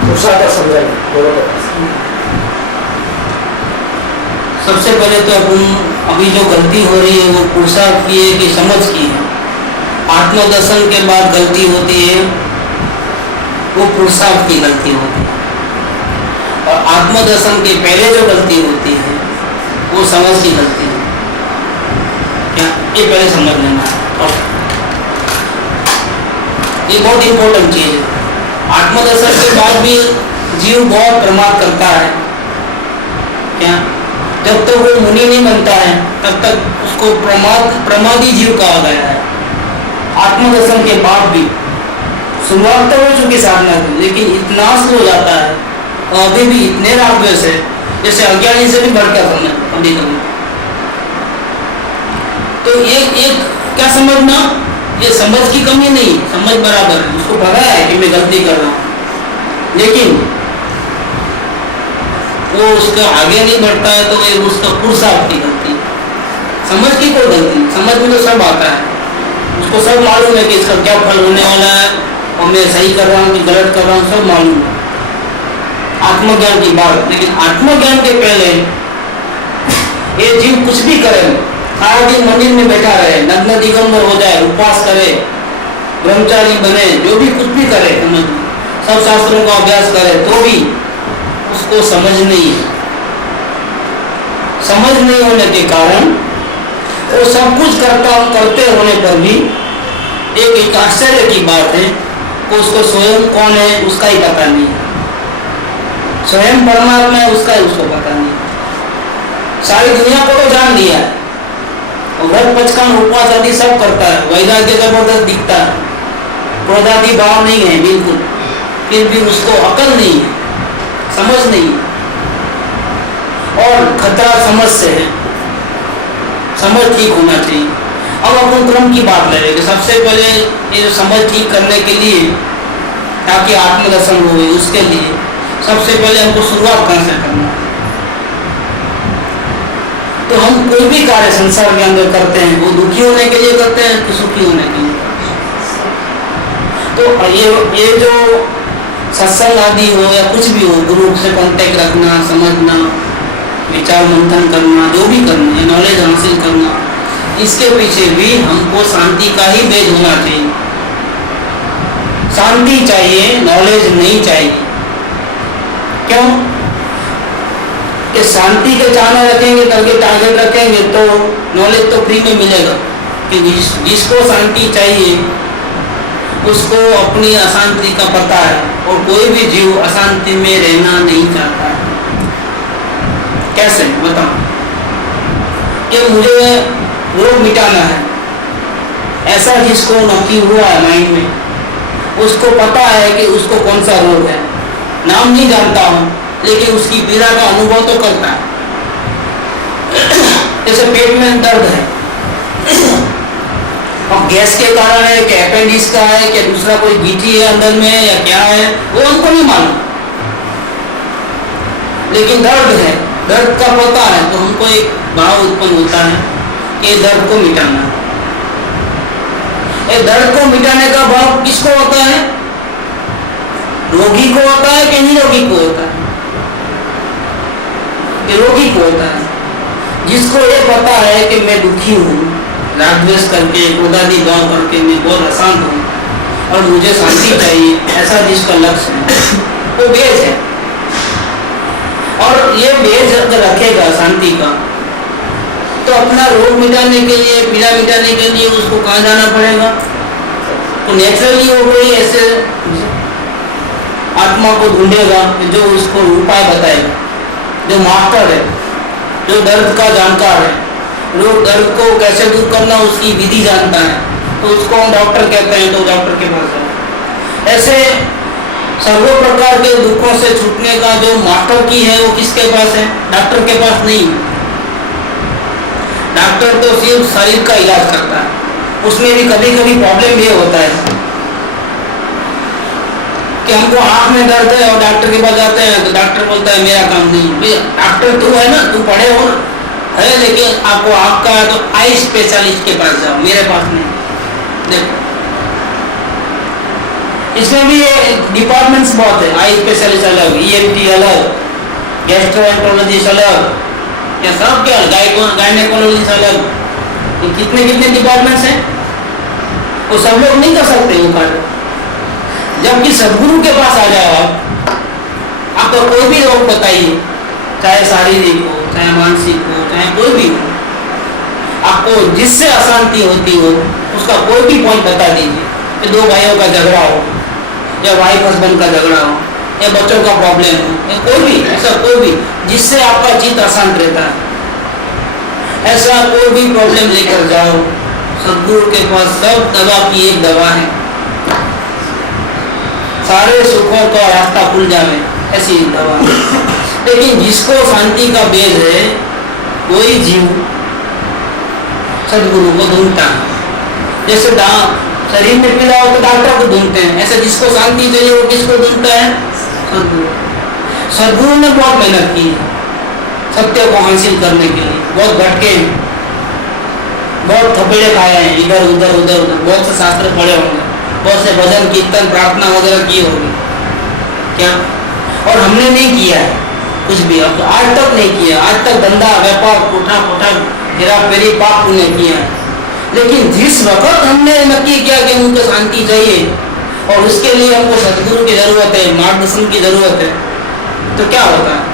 पुरुषार्थ और समझन दोनों प्रकार से। सबसे पहले तो अभी जो गलती हो रही है वो पुरुषार्थ की है कि समझ की है। आत्मदर्शन के बाद गलती होती है वो पुरुषार्थ की गलती होती है, और आत्मदर्शन के पहले जो गलती होती है वो समझ की गलती है। क्या ये पहले समझ लेना है, ये बहुत इंपॉर्टेंट चीज है। आत्मदर्शन के बाद भी जीव बहुत प्रमाद करता है। क्या जब तक वो मुनि नहीं बनता है तब तक उसको प्रमादी जीव कहा गया है। आत्मदर्शन के बाद भी शुरुआत तो हो चुकी साधना की, लेकिन इतना स्लो जाता है और अभी भी इतने रागद्वेष है जैसे अज्ञानी से भी बढ़कर समझ कभी कभी। तो ये क्या समझना, ये समझ की कमी नहीं, समझ बराबर है, उसको पता है कि मैं गलती कर रहा हूँ, लेकिन वो उसका आगे नहीं बढ़ता है तो ये उसका पुरुषार्थ की गलती है। समझ की कोई गलती नहीं, समझ में तो सब आता है, उसको सब मालूम है कि इसका क्या फल होने वाला है और मैं सही कर रहा हूँ कि गलत कर रहा हूँ, सब मालूम है। आत्मज्ञान की बात, लेकिन आत्मज्ञान के पहले ये जीव कुछ भी करे, सारा दिन मंदिर में बैठा रहे, नग्न दिगंबर हो जाए, उपवास करे, ब्रह्मचारी बने, जो भी कुछ भी करे, सब शास्त्रों का अभ्यास करे, तो भी उसको समझ नहीं है। समझ नहीं होने के कारण वो सब कुछ करते होने पर भी एक आश्चर्य की बात है कि उसको स्वयं कौन है उसका ही पता नहीं है, स्वयं परमात्मा है उसका ही उसको पता नहीं है। सारी दुनिया को तो जान लिया है, व्रत पचकान उपवास आदि सब करता है, वैराग्य जबरदस्त दिखता है, क्रोधादि भाव नहीं है बिल्कुल, फिर भी उसको अकल नहीं है, समझ नहीं है, और खतरा समझ से है। समझ ठीक होना चाहिए। अब अपन क्रम की बात ले रहे, सबसे पहले ये जो समझ ठीक करने के लिए, ताकि आत्मदर्शन हो, उसके लिए सबसे पहले हमको शुरुआत कहाँ से करना है। तो हम कोई भी कार्य संसार के अंदर करते हैं वो दुखी होने के लिए करते हैं कि सुखी होने के लिए। तो ये जो सत्संग आदि हो या कुछ भी हो, गुरु से कांटेक्ट रखना, समझना, विचार मंथन करना, जो भी करना, नॉलेज हासिल करना, इसके पीछे भी हमको शांति का ही बेज होना चाहिए। शांति चाहिए, नॉलेज नहीं चाहिए। क्यों कि शांति के चाहने रखेंगे, टारगेट रखेंगे तो नॉलेज तो फ्री में मिलेगा कि जिसको शांति चाहिए उसको अपनी अशांति का पता है, और कोई भी जीव अशांति में रहना नहीं चाहता है। कैसे बताओ कि मुझे रोग मिटाना है, ऐसा जिसको नक्की हुआ है माइंड में, उसको पता है कि उसको कौन सा रोग है, नाम नहीं जानता हूं लेकिन उसकी पीड़ा का अनुभव तो करता है। जैसे पेट में दर्द है, अब गैस के कारण है कि अपेंडिक्स का है कि दूसरा कोई गीठी है अंदर में या क्या है, वो हमको नहीं मालूम, लेकिन दर्द है, दर्द का पता है तो हमको एक भाव उत्पन्न होता है कि दर्द को मिटाना है। दर्द को मिटाने का भाव किसको होता है? रोगी को होता है कि निरोगी को होता है? रोगी को होता है, जिसको ये पता है कि मैं दुखी हूँ, राग द्वेष करके, क्रोधादि भाव करके मैं बहुत अशांत हूँ और मुझे शांति चाहिए, ऐसा जिसका लक्ष्य है वो बेज है। और ये बेज अगर रखेगा शांति का तो अपना रोग मिटाने के लिए, पीड़ा मिटाने के लिए उसको कहाँ जाना पड़ेगा? तो नेचुरली वो कोई ऐसे आत्मा को ढूंढेगा जो उसको उपाय बताएगा, जो मास्टर है, जो दर्द का जानकार है, लोग दर्द को कैसे दूर करना उसकी विधि जानता है, तो उसको हम डॉक्टर कहते हैं, तो डॉक्टर के पास जाओ। ऐसे सर्व प्रकार के दुखों से छूटने का जो मास्टर की है वो किसके पास है? डॉक्टर के पास नहीं है। डॉक्टर तो सिर्फ शरीर का इलाज करता है, उसमें भी कभी कभी प्रॉब्लम ये होता है कि हमको आंख में दर्द है और डॉक्टर के पास जाते हैं तो डॉक्टर बोलता है मेरा काम नहीं। डॉक्टर तू है ना, तू पढ़े हो ना, है, लेकिन आपको आंख का तो आई स्पेशलिस्ट के पास जाओ, मेरे पास नहीं। देखो इसमें भी डिपार्टमेंट्स बहुत है, आई स्पेशलिस्ट अलग, ईएनटी अलग, गैस्ट्रोएंटरोलॉजिस्ट अलग, क्या सब क्या गायनेकोलॉजिस्ट अलग, कितने कितने डिपार्टमेंट्स हैं, वो सब लोग नहीं कर सकते वो कार्य। जबकि सदगुरु के पास आ जाओ आपको कोई भी रोग बताइए, चाहे शारीरिक हो, चाहे मानसिक हो, चाहे कोई भी हो, आपको जिससे अशांति होती हो उसका कोई भी पॉइंट बता दीजिए कि दो भाइयों का झगड़ा हो या वाइफ हस्बैंड का झगड़ा हो या बच्चों का प्रॉब्लम हो या कोई भी ऐसा कोई भी जिससे आपका चित्त अशांत रहता है, ऐसा कोई भी प्रॉब्लम लेकर जाओ, सदगुरु के पास सब दवा की एक दवा है, सारे सुखों का रास्ता खुल जावे, ऐसी दवा। लेकिन जिसको शांति का बेज है वही जीव सदगुरु को ढूंढता है। जैसे शरीर में पीड़ा हो तो डॉक्टर को ढूंढते हैं, ऐसे जिसको शांति चाहिए वो किसको ढूंढता है? सदगुरु। सदगुरु ने बहुत मेहनत की है सत्य को हासिल करने के लिए, बहुत भटके, बहुत थपेड़े खाए हैं, इधर उधर उधर उधर, बहुत से शास्त्र पढ़े होंगे, बहुत से भजन कीर्तन प्रार्थना वगैरह किए होंगे क्या, और हमने नहीं किया है कुछ भी, अब आज तक नहीं किया, आज तक धंधा व्यापार कोठा कोठा हेरा फेरी पाप पुण्य किया है। लेकिन जिस वक्त हमने नक्की किया कि उनको शांति चाहिए और उसके लिए हमको सदगुरु की जरूरत है, मार्गदर्शन की जरूरत है, तो क्या होता है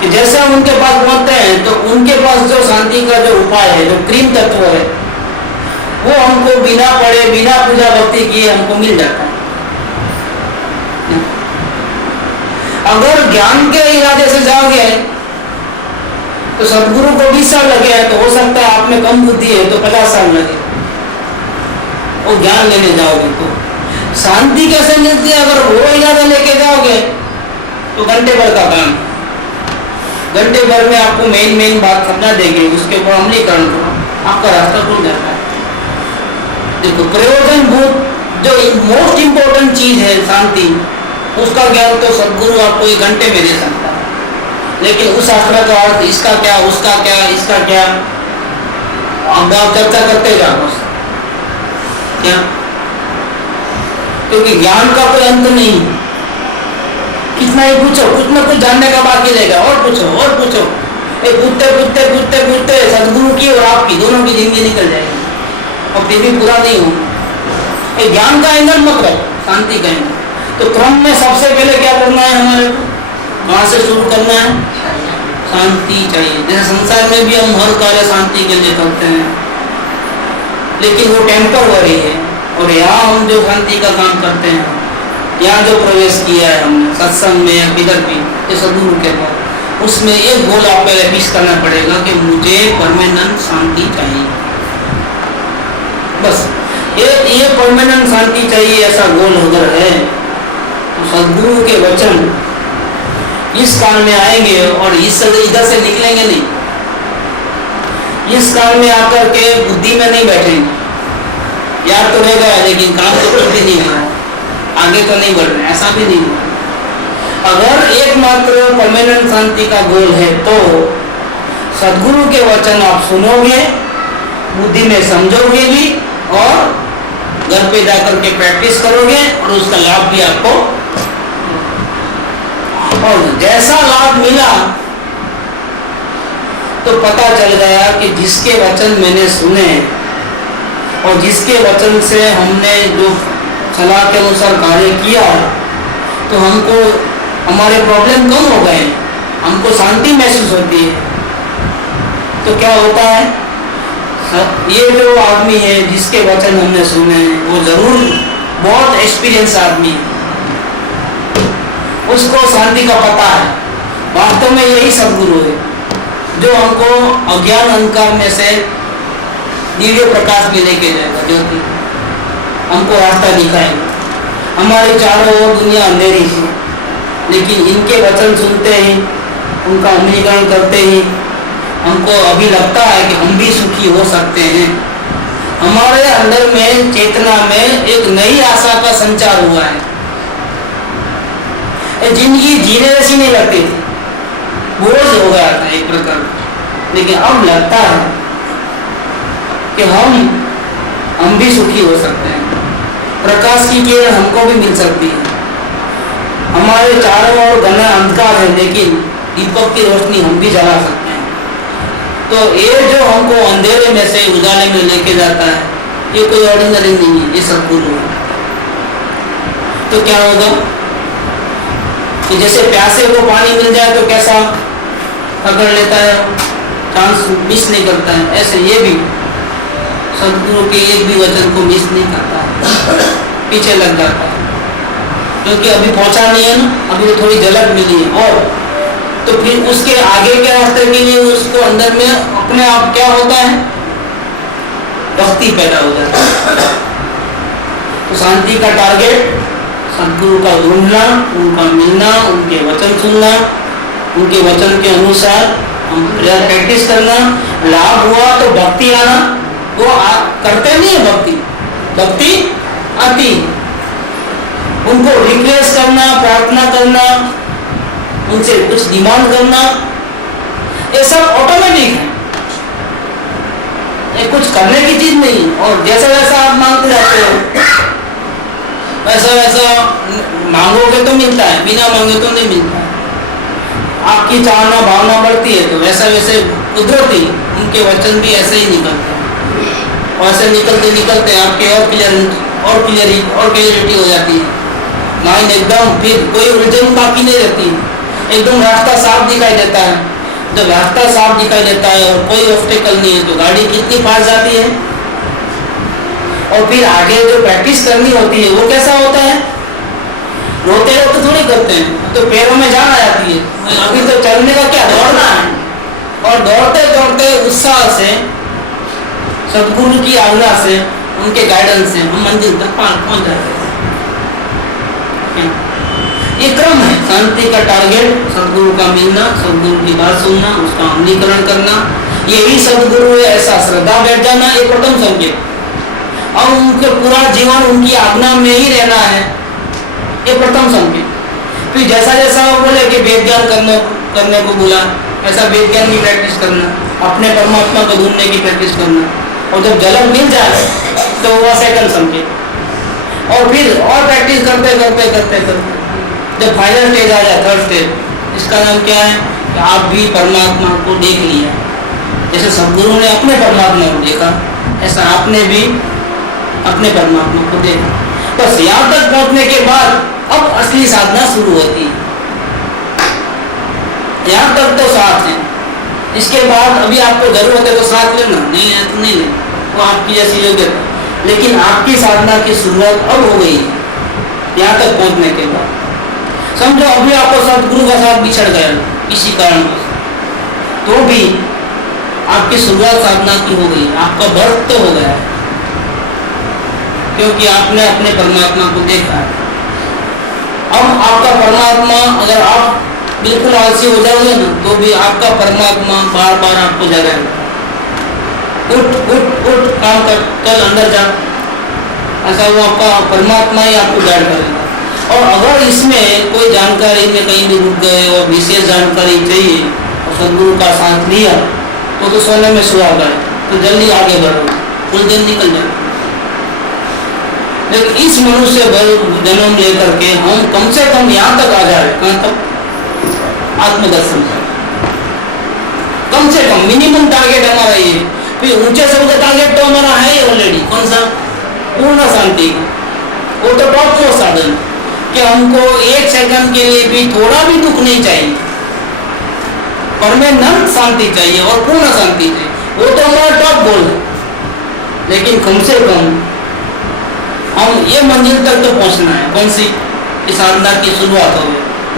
कि जैसे हम उनके पास पहुंचते हैं तो उनके पास जो शांति का जो उपाय है, जो क्रीम तत्व है, वो हमको बिना पढ़े बिना पूजा भक्ति किए हमको मिल जाता है। अगर ज्ञान के इरादे से जाओगे तो सदगुरु को 20 साल लगे हैं, तो हो सकता है आप में कम बुद्धि है तो 50 साल लगे, वो ज्ञान लेने जाओगे तो शांति कैसे मिलती है? अगर वो इरादा लेके जाओगे तो घंटे भर का काम, घंटे भर में आपको मेन बात समझा देंगे, उसके ऊपर अमलीकरण करो, आपका रास्ता खुल जाता है। देखो प्रयोजनभूत जो मोस्ट इंपोर्टेंट चीज है शांति, उसका ज्ञान तो सदगुरु आपको 1 घंटे में दे सकता है, लेकिन उस शास्त्र का अर्थ इसका क्या, उसका क्या, इसका क्या, आप चर्चा करते जाओ बस क्या, क्योंकि ज्ञान का कोई अंत नहीं, कितना ही पूछो कुछ ना कुछ जानने का बाकी रहेगा, और पूछो और पूछो, पूछते पूछते पूछते पूछते सदगुरु की और आपकी दोनों की जिंदगी निकल जाएगी और फिर भी पूरा नहीं हो। ज्ञान का एंगल मत रखो, शांति का एंगल। तो क्रम में सबसे पहले क्या करना है हमारे को? कहाँ से शुरू करना है? शांति चाहिए। जैसे संसार में भी हम हर कार्य शांति के लिए करते हैं, लेकिन वो टेम्परवरी है। और यहाँ हम जो शांति का काम करते हैं, यहाँ जो प्रवेश किया है हमने सत्संग में या किधर भी, ये सदगुरु के पास, उसमें एक गोल आप पहले फिक्स करना पड़ेगा कि मुझे परमानेंट शांति चाहिए। बस ये परमानेंट शांति चाहिए, ऐसा गोल अगर है तो सदगुरु के वचन इस काल में आएंगे और इस इधर से निकलेंगे नहीं। इस काल में आकर के बुद्धि में नहीं बैठेंगे, याद तो रहेगा लेकिन काम तो कभी नहीं हो रहा, आगे तो नहीं बढ़ रहे, ऐसा भी नहीं हो। अगर एकमात्र परमानेंट शांति का गोल है तो सदगुरु के वचन आप सुनोगे, बुद्धि में समझोगे भी और घर पे जाकर के प्रैक्टिस करोगे और उसका लाभ भी आपको, और जैसा लाभ मिला तो पता चल गया कि जिसके वचन मैंने सुने और जिसके वचन से हमने जो सलाह के अनुसार कार्य किया तो हमको हमारे प्रॉब्लम कम हो गए, हमको शांति महसूस होती है। तो क्या होता है, ये जो आदमी है जिसके वचन हमने सुने वो जरूर बहुत एक्सपीरियंस आदमी है, उसको शांति का पता है। वास्तव में यही सदगुरु है जो हमको अज्ञान अंधकार में से दिव्य प्रकाश में लेके जाएगा, ज्योति हमको रास्ता दिखाएगा। हमारे चारों ओर दुनिया अंधेरी है, लेकिन इनके वचन सुनते ही, उनका अमलीकरण करते ही हमको अभी लगता है कि हम भी सुखी हो सकते हैं। हमारे अंदर में चेतना में एक नई आशा का संचार हुआ है। जिंदगी जीने जैसी नहीं लगती थी, बोझ हो गया था एक प्रकार, लेकिन अब लगता है कि हम भी सुखी हो सकते हैं। प्रकाश की किरण हमको भी मिल सकती है। हमारे चारों ओर घना अंधकार है, लेकिन दीपक की रोशनी हम भी जला सकते हैं। तो ये जो हमको अंधेरे में से उजाले में लेके जाता है, ये कोई ऑर्डिनरी नहीं है, ये सदगुरु है। तो क्या होगा कि जैसे प्यासे को पानी मिल जाए तो कैसा पकड़ लेता है, चांस मिस नहीं करता है, ऐसे ये भी सदगुरु के एक भी वचन को मिस नहीं करता है, पीछे लग जाता है, क्योंकि अभी पहुंचा नहीं है ना, अभी तो थोड़ी झलक मिली है। और तो फिर उसके आगे के रास्ते के लिए उसको अंदर में अपने आप क्या होता है, भक्ति पैदा हो जाती है। तो शांति का टारगेट सदगुरु का ढूंढना, उनका मिलना, उनके वचन सुनना, उनके वचन के अनुसार हम प्रैक्टिस करना। लाभ हुआ तो भक्ति आना, वो करते नहीं है भक्ति आती। उनको रिक्वेस्ट करना, प्रार्थना करना, उनसे कुछ डिमांड करना, ये सब ऑटोमेटिक है, ये कुछ करने की चीज नहीं। और जैसा जैसा आप मांगते जाते हो वैसा वैसा मांगोगे तो मिलता है, बिना मांगे तो नहीं मिलता है। आपकी चाहना भावना बढ़ती है तो वैसा वैसे कुदरती उनके वचन भी ऐसे ही निकलते हैं, और ऐसे निकलते निकलते आपके और क्लियरिटी हो जाती है। माइंड एकदम, फिर कोई उलझन बाकी नहीं रहती, एकदम रास्ता साफ दिखाई देता है। जब रास्ता साफ दिखाई देता है और कोई ऑब्स्टेकल नहीं है तो गाड़ी कितनी फास्ट जाती है। और फिर आगे जो प्रैक्टिस करनी होती है वो कैसा होता है, रोते रोते थोड़ी करते हैं, तो पैरों में जान आ जाती है। अभी तो चलने का क्या, दौड़ना है, और दौड़ते दौड़ते उत्साह से, सदगुरु की आज्ञा से, उनके गाइडेंस से हम मंजिल तक पहुंच जाते हैं। ये क्रम है शांति का टारगेट, सदगुरु का मिलना, सदगुरु की बात सुनना, उसका अमलीकरण करना, यही सदगुरु है ऐसा श्रद्धा बैठ जाना, ये प्रथम संकेत। और उनके पूरा जीवन उनकी आज्ञा में ही रहना है, ये प्रथम संकेत। फिर जैसा जैसा वो बोले कि वेद ज्ञान करने को बोला, ऐसा वेद ज्ञान की प्रैक्टिस करना, अपने परमात्मा को ढूंढने की प्रैक्टिस करना, और जब झलक मिल जाए तो वह सेकंड संकेत। और फिर और प्रैक्टिस करते करते करते करते जब फाइनल स्टेज आ जाए, थर्ड स्टेज, इसका नाम क्या है कि आप भी परमात्मा को देख लिया। जैसे सदगुरु ने अपने परमात्मा को देखा, ऐसा आपने भी अपने परमात्मा को देखा। बस यहाँ तक पहुँचने के बाद अब असली साधना शुरू होती है। यहाँ तक तो साथ है, इसके बाद अभी आपको जरूरत है तो साथ लेना, नहीं है तो नहीं लेना, वो आपकी जैसी योग्यता। लेकिन आपकी साधना की शुरुआत अब हो गई है, यहाँ तक पहुंचने के बाद। समझो अभी आपको सदगुरु का साथ बिछड़ गया किसी कारण, तो भी आपकी शुरुआत साधना की हो गई, आपका बर्थ तो हो गया, क्योंकि आपने अपने परमात्मा को देखा है। अब आपका परमात्मा, अगर आप बिल्कुल आलसी हो जाओगे ना, तो भी आपका परमात्मा बार बार आपको जगाएगा, उठ उठ उठ, काम कर, चल अंदर जा, ऐसा वो आपका परमात्मा ही आपको गाइड करेगा। और अगर इसमें कोई जानकारी में कहीं भी रुक गए और विशेष जानकारी चाहिए और सदगुरु का साथ लिया तो सोने में सुहागा है, तो जल्दी आगे बढ़ो, कुछ दिन निकल जाए। लेकिन इस मनुष्य जन्म लेकर के हम कम से कम यहाँ तक आ जाए, कहाँ तक? आत्मदर्शन तक, कम से कम मिनिमम टारगेट हमारा ये। फिर ऊंचे से ऊंचा टारगेट तो हमारा है ही ऑलरेडी, कौन सा? पूर्ण शांति। वो तो टॉप मोस्ट साधन कि हमको एक सेकंड के लिए भी थोड़ा भी दुख नहीं चाहिए, परमानेंट शांति चाहिए और पूर्ण शांति चाहिए, वो तो हमारा टॉप गोल है। लेकिन कम से कम हम ये मंजिल तक तो पहुंचना है, कौन सी? इस साधना की शुरुआत हो,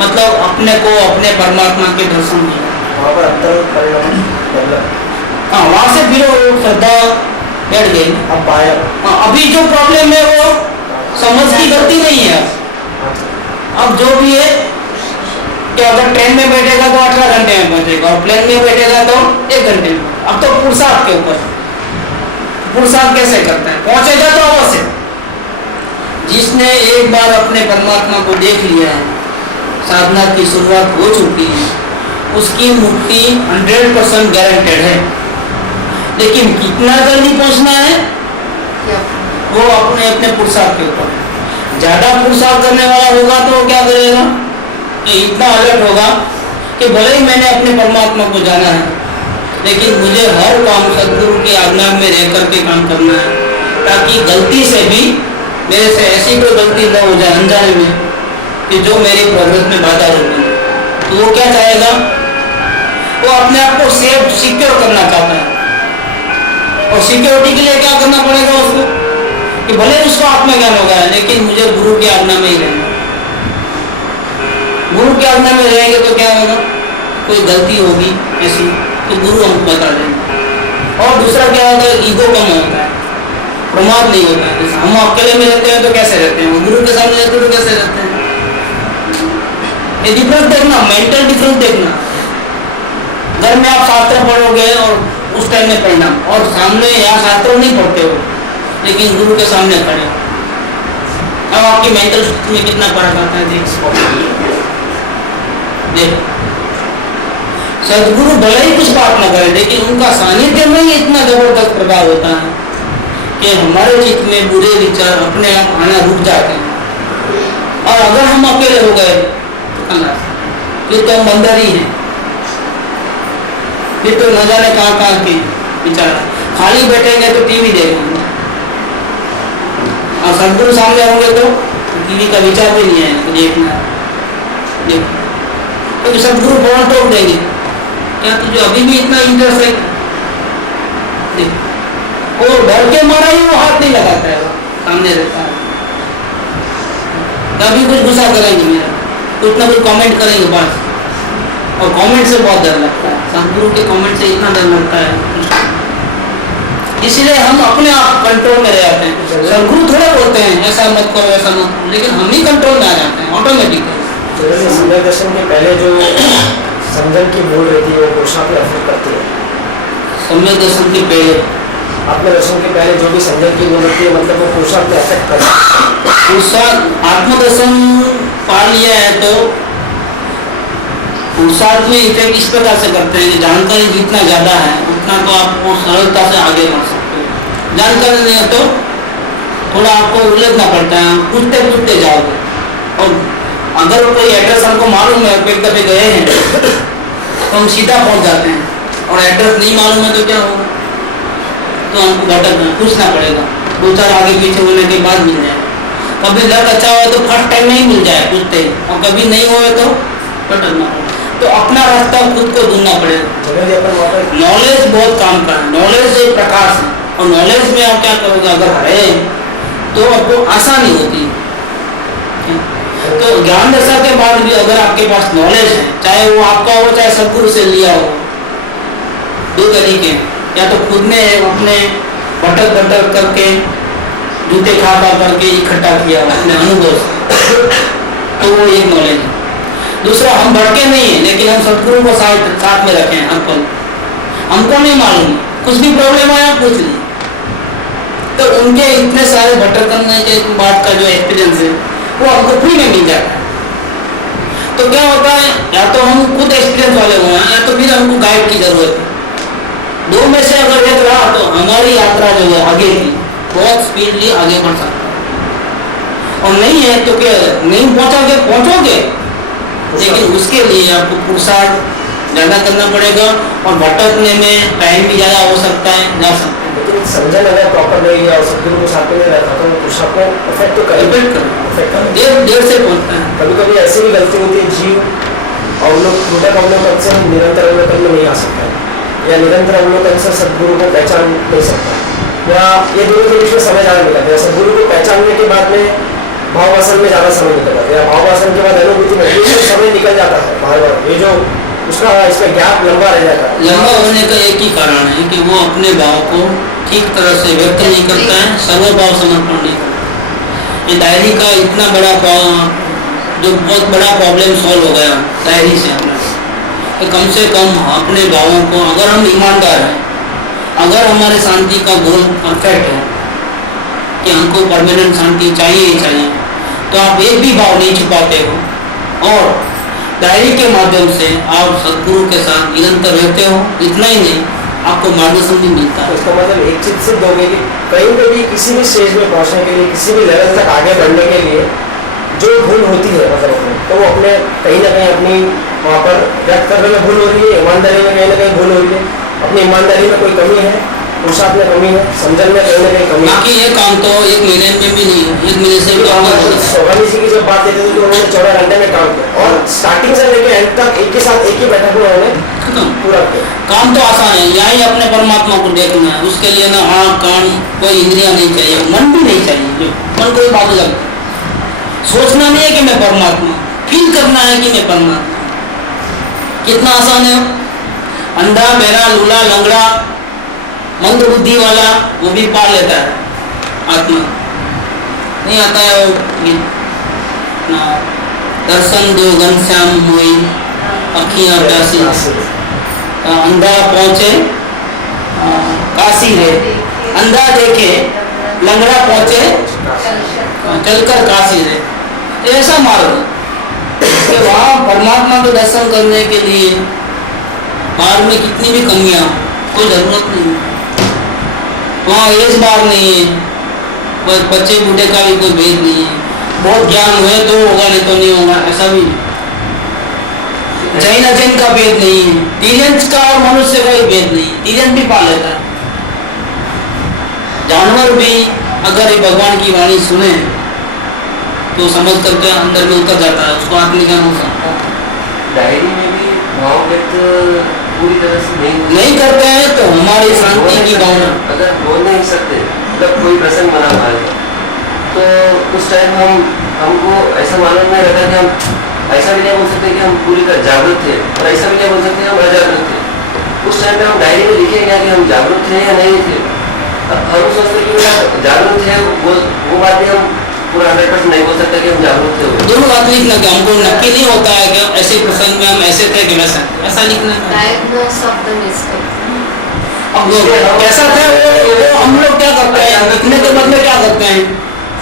मतलब अपने को अपने परमात्मा के दर्शन मिले, वहाँ पर अंतर परिणाम मतलब हाँ, वहां से फिर श्रद्धा बैठ गई। अब पाया अभी जो प्रॉब्लम है वो समझ की गलती नहीं है। अब जो भी है कि अगर ट्रेन में बैठेगा तो 18 घंटे में पहुंचेगा और प्लेन में बैठेगा तो 1 घंटे में। अब तो पुरुषार्थ के ऊपर, पुरुषार्थ कैसे करता है, पहुंचेगा तो अवश्य। जिसने एक बार अपने परमात्मा को देख लिया है, साधना की शुरुआत हो चुकी है, उसकी मुक्ति 100% गारंटेड है। लेकिन कितना जल्दी पहुंचना है वो अपने अपने पुरुषार्थ के ऊपर। ज्यादा पुरुषार्थ करने वाला होगा तो वो क्या करेगा कि इतना अलर्ट होगा कि भले ही मैंने अपने परमात्मा को जाना है, लेकिन मुझे हर काम सदगुरु की आज्ञा में रह करके काम करना है, ताकि गलती से भी मेरे से ऐसी कोई गलती न हो जाए अनजाने में कि जो मेरी प्रोग्रेस में बाधा होगी। तो वो क्या चाहेगा, वो अपने आप को सेफ सिक्योर करना चाहता है। और सिक्योरिटी के लिए क्या करना पड़ेगा उसको कि भले उसको आत्मज्ञान हो गया, लेकिन मुझे गुरु की आज्ञा में ही रहना। गुरु की आज्ञा में रहेंगे तो क्या होगा, कोई गलती होगी ऐसी तो गुरु हमको बता देंगे। और दूसरा क्या होता है, ईगो कम होता है, प्रमाद नहीं होता है। हम अकेले में रहते हैं तो कैसे रहते हैं, गुरु के सामने रहते तो कैसे रहते हैं। ये डिफरेंस देखना, मेंटल डिफरेंस देखना। घर में आप शास्त्र पढ़ोगे और उस टाइम में पढ़ना, और सामने यहाँ शास्त्र नहीं पढ़ते हो लेकिन गुरु के सामने खड़े हो, अब आपकी मेंटल स्थिति में कितना फर्क आता है। देख, सदगुरु भले ही कुछ बात न करे, लेकिन उनका सानिध्य में ही इतना जबरदस्त प्रभाव होता है कि हमारे चित्त में बुरे विचार अपने आप आना रुक जाते हैं। और अगर हम अकेले हो गए फिर तो हम अंदर ही हैं, फिर तो न जाने कहाँ कहाँ के विचार। खाली बैठेंगे तो टीवी देखेंगे और सदगुरु सामने होंगे तो टीवी का विचार भी नहीं है देखना। क्योंकि सदगुरु बहुत टोक देंगे, क्या तुझे अभी भी इतना इंटरेस्ट है? वो डर के मारा ही वो हाथ नहीं लगाता है, सामने रहता है। कभी कुछ गुस्सा करेंगे मेरा, कुछ ना कुछ कमेंट करेंगे बस, और कमेंट से बहुत डर लगता है। सदगुरु के कमेंट से इतना डर लगता है, इसलिए हम अपने आप कंट्रोल में रह जाते हैं। सदगुरु थोड़ा बोलते हैं ऐसा मत करो ऐसा मत करो, लेकिन हम ही कंट्रोल में आ जाते हैं ऑटोमेटिकली। समय दर्शन के पहले जो समझन की मूल रहती है वो घोषणा पे अफेक्ट करती है। समय दर्शन के पहले, आत्मदर्शन के पहले जो भी समझन की मूल रहती है मतलब वो घोषणा पे अफेक्ट करती है। आत्मदर्शन पा लिया है तो पुरुषार्थ में इफेक्ट इस प्रकार से करते हैं कि जानकारी जितना ज्यादा है उतना तो आपको सरलता से आगे बढ़ सकते हो। जानकारी नहीं है तो थोड़ा आपको उलझना पड़ता है, पूछते पूछते जाओगे। और अगर कोई एड्रेस हमको मालूम है, एक दफे गए हैं तो हम सीधा पहुंच जाते हैं, और एड्रेस नहीं मालूम है तो क्या होगा, तो हमको भटकना पूछना पड़ेगा, 2-4 आगे पीछे होने के बाद मिल जाएगा। कभी लक अच्छा हुआ तो फर्स्ट टाइम नहीं मिल जाए पूछते, और कभी नहीं हुए तो पटना। तो अपना रास्ता खुद को ढूंढना पड़ेगा। नॉलेज बहुत काम का है, नॉलेज एक प्रकाश है, और नॉलेज में आप क्या करोगे अगर है तो आपको आसानी होती है। तो ज्ञान दशा के बाद भी अगर आपके पास नॉलेज है, चाहे वो आपका हो चाहे सदगुरु से लिया हो, दो तरीके, या तो खुद ने अपने भटक करके जूते खा करके इकट्ठा किया अपने अनुभव से, तो वो एक नॉलेज है। दूसरा, हम भटके नहीं है लेकिन हम सदगुरु को साथ में रखे हैं हर पल, हमको नहीं मालूम कुछ भी प्रॉब्लम आया पूछ ली, तो उनके इतने सारे भटक करने के बाद का जो एक्सपीरियंस है वो हमको फ्री में मिल जाता है। तो क्या होता है, या तो हम खुद एक्सपीरियंस वाले हुए हैं या तो फिर हमको गाइड की जरूरत है। दो में से अगर एक रहा तो हमारी यात्रा जो है आगे की बहुत स्पीडली आगे बढ़ सकता है, और नहीं है तो क्या नहीं पहुंचोगे, लेकिन उसके लिए आपको पुरुषार्थ ज़्यादा करना पड़ेगा और भटकने में टाइम भी ज़्यादा हो सकता है, जा सकता है। लेकिन समझन अगर प्रॉपर नहीं है और सदगुरु को साथ में नहीं रहता तो पुरुषार्थ को अफेक्ट तो करेगा, देर से पहुंचता है। कभी कभी ऐसी भी गलती होती है जीव और लोग टूटा अवलोकन से निरंतर अवलोकन में नहीं आ सकता है, या निरंतर अवलोकन से सदगुरु को पहचान नहीं सकता, या ये दोनों के बीच में समय ज़्यादा निकलता है। सदगुरु को पहचानने के बाद में भावासन में ज़्यादा समय निकल जाता है, या भावासन के बाद अनुभूति में ये समय निकल जाता है बार बार, ये जो उसका इसका गैप लंबा रह जाता है। लंबा होने का एक ही कारण है कि वो अपने भाव को ठीक तरह से व्यक्त नहीं करता है, सर्वभाव समर्पण नहीं करता। ये डायरी का इतना बड़ा जो बहुत बड़ा प्रॉब्लम सॉल्व हो गया डायरी से अपना, कि कम से कम अपने भावों को, अगर हम ईमानदार हैं, अगर हमारे शांति का गोल परफेक्ट है कि हमको परमानेंट शांति चाहिए ही चाहिए, तो आप एक भी भाव नहीं छुपाते हो और डायरी के माध्यम से आप सदगुरु के साथ निरंतर रहते हो। इतना ही नहीं, आपको मार्गदर्शन भी मिलता है। इसका मतलब एक चीज सिद्ध होगी कि कहीं पे भी किसी भी स्टेज में पहुंचने के लिए, किसी भी लेवल तक आगे बढ़ने के लिए जो भूल होती है मतलब अपने, तो वो अपने कहीं ना कहीं अपनी वहाँ पर व्यक्त करने में भूल हो रही है, ईमानदारी में कहीं ना कहीं भूल हो रही है, अपनी ईमानदारी में कोई कमी है, पुरुषार्थ में कमी है, समझन में कहीं ना कहीं कमी है। बाकी ये काम तो एक महीने में भी नहीं, एक महीने से भी सोभानी जी की जब बात देते थे तो उन्होंने 14 घंटे में काम किया और स्टार्टिंग से लेकर एंड तक एक के साथ एक ही बैठक में उन्होंने पूरा किया। काम तो आसान है, यहाँ ही अपने परमात्मा को देखना है, उसके लिए ना आँख कान कोई इंद्रिया नहीं चाहिए, मन भी नहीं चाहिए। मन कोई बात अलग, सोचना नहीं है कि मैं परमात्मा, फील करना है कि मैं परमात्मा। कितना आसान है। अंधा बहरा लूला लंगड़ा मंद बुद्धि वाला वो भी पा लेता है आत्मा, नहीं आता है वो ना। दर्शन दो घनश्याम हुई अखियां प्यासी, अंधा पहुंचे काशी रे, अंधा देखे लंगड़ा पहुंचे चलकर काशी रे। ऐसा मार्ग कि वहाँ परमात्मा के दर्शन करने के लिए मार्ग में कितनी भी कमियां, कोई जरूरत नहीं, वहाँ एज बार नहीं है, बस बच्चे बूढ़े का भी कोई भेद नहीं है। बहुत ज्ञान हुए तो होगा नहीं तो नहीं होगा, ऐसा भी जैन अजैन का भेद नहीं है, तिर्यंच का और मनुष्य का भी भेद नहीं है, तिर्यंच भी पा लेता है। जानवर भी अगर ये भगवान की वाणी सुने तो समझ करके अंदर में उतर जाता है, उसको आत्मज्ञान हो सकता है। डायरी में भी भाव व्यक्त पूरी तरह से नहीं करते हैं तो हमारी शांति की भावना, अगर बोल नहीं सकते मतलब कोई प्रसंग बना हमारे तो उस टाइम हमको ऐसा मालूम नहीं रहता कि हम ऐसा भी नहीं बोल सकते कि हम पूरी तरह जागरूक थे और ऐसा भी नहीं बोल सकते हम अजागरूक थे। उस टाइम पे हम डायरी में लिखे क्या कि हम जागरूक थे या नहीं थे। अब हम सोचते कि जागरूक थे, वो बात भी हम पूरा 100% नहीं बोल सकते कि हम जागरूक थे। दोनों बात लिखना कि हमको नक्की नहीं होता है कि ऐसे प्रसंग में हम ऐसे थे कि वैसा, ऐसा लिखना। अब कैसा था वो हम लोग क्या करते हैं, लिखने के बदले क्या करते हैं,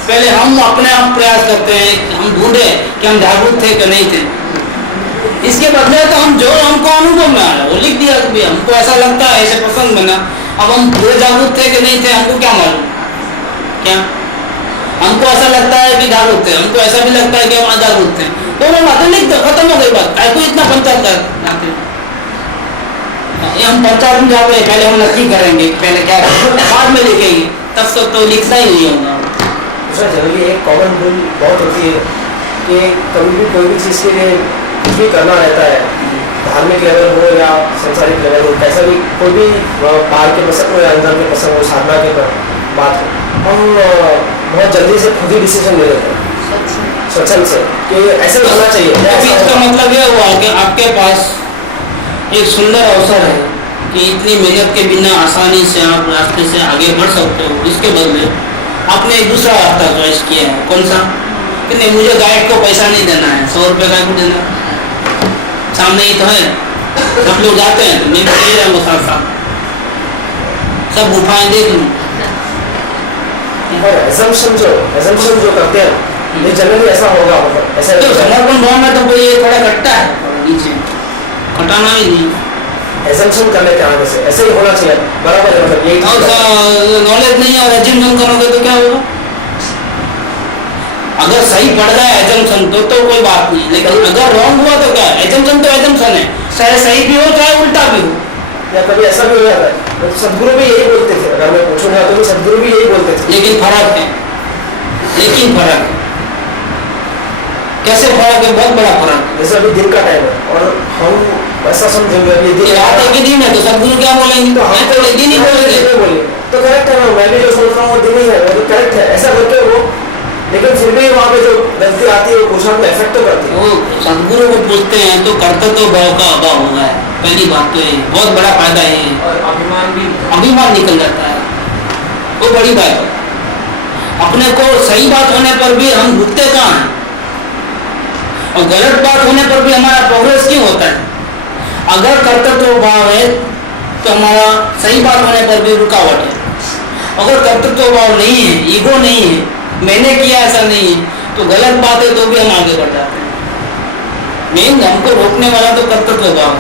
पहले हम अपने आप प्रयास करते हैं, हम ढूंढे कि हम जागरूक थे कि नहीं थे। इसके बदले तो हम जो हमको अनुभव में आ रहा है वो लिख दिया कि हमको ऐसा लगता है ऐसे प्रसंग बना। अब हम पूरे जागरूक थे कि नहीं थे हमको क्या मालूम, क्या हमको ऐसा लगता है कि जागरूक थे, हमको ऐसा भी लगता है कि हम अजागरूक थे, दोनों बातें लिख दो, खत्म हो गई बात। ऐसे इतना पंचायत करते हम पंचायत में जाते पहले हम नक्की करेंगे, पहले क्या बाद में लिखेंगे, तब तक तो लिखना ही नहीं होगा। दूसरा जनरली एक कॉमन भूल बहुत होती है कि कभी भी कोई भी चीज़ के लिए कुछ भी करना रहता है, धार्मिक लेवल हो या सांसारिक लेवल हो, कैसा भी कोई भी बाहर के प्रसंग हो या अंदर के प्रसंग हो, साधना के बात हो, हम बहुत जल्दी से खुद ही डिसीजन ले लेते हैं स्वच्छंद से कि ऐसे होना चाहिए। तो इसका मतलब ये हुआ कि आपके पास एक सुंदर अवसर है कि इतनी मेहनत के बिना आसानी से आप रास्ते से आगे बढ़ सकते हो। इसके बदले आपने एक दूसरा रास्ता चॉइस किया है। कौन सा? कि नहीं, मुझे गाइड को पैसा नहीं देना है, 100 रुपये गाइड को देना, सामने ही तो है, सब लोग जाते हैं तो मैं भी ले जाऊँगा साथ साथ, सब गुफाएं देख लूँ। और एजम्पशन जो करते हैं ये जनरली ऐसा होगा, मतलब ऐसा तो समर्पण भाव में तो कोई ये थोड़ा कटता है नीचे, कटाना ही नहीं। एजम्पशन कर लेते हैं आगे से, ऐसे ही होना चाहिए, बराबर है, मतलब यही और नॉलेज नहीं है और एजम्पशन करोगे तो क्या होगा? अगर सही पड़ गया एजम्पशन तो कोई बात नहीं, लेकिन अगर रॉन्ग हुआ तो क्या? एजम्पशन तो एजम्पशन है, चाहे सही भी हो चाहे उल्टा भी हो। या कभी ऐसा भी हो जाता है, तो सदगुरु भी यही बोलते थे, अगर मैं पूछूंगा तो भी सदगुरु भी यही बोलते थे। लेकिन फर्क है, कैसे फर्क है? बहुत बड़ा फर्क है। जैसे अभी दिन का टाइम है और हम ऐसा समझेंगे अभी दिन रात एक ही दिन है तो सदगुरु क्या बोलेंगे? तो हम तो दिन ही बोलेंगे तो करेक्ट है ना, मैं भी जो सोच रहा हूँ वो दिन ही है, वो तो करेक्ट है, ऐसा करके वो, लेकिन फिर भी वहाँ पे जो गलती आती है वो कुछ ना इफेक्ट तो करती है। वो सदगुरु को पूछते हैं तो कर्तव्य भाव का अभाव होगा है, पहली बात तो ये बहुत बड़ा फायदा है। और अभिमान निकल जाता है, वो बड़ी बात है। अपने को सही बात होने पर भी हम रुकते कहाँ हैं और गलत बात होने पर भी हमारा प्रोग्रेस क्यों होता है? अगर कर्तव्य भाव है तो हमारा सही बात होने पर भी रुकावट है। अगर कर्तव्य भाव नहीं है, ईगो नहीं है, मैंने किया ऐसा नहीं है, तो गलत बात है तो भी हम आगे बढ़ जाते हैं। मेन हमको रोकने वाला तो कर्तव्य भाव,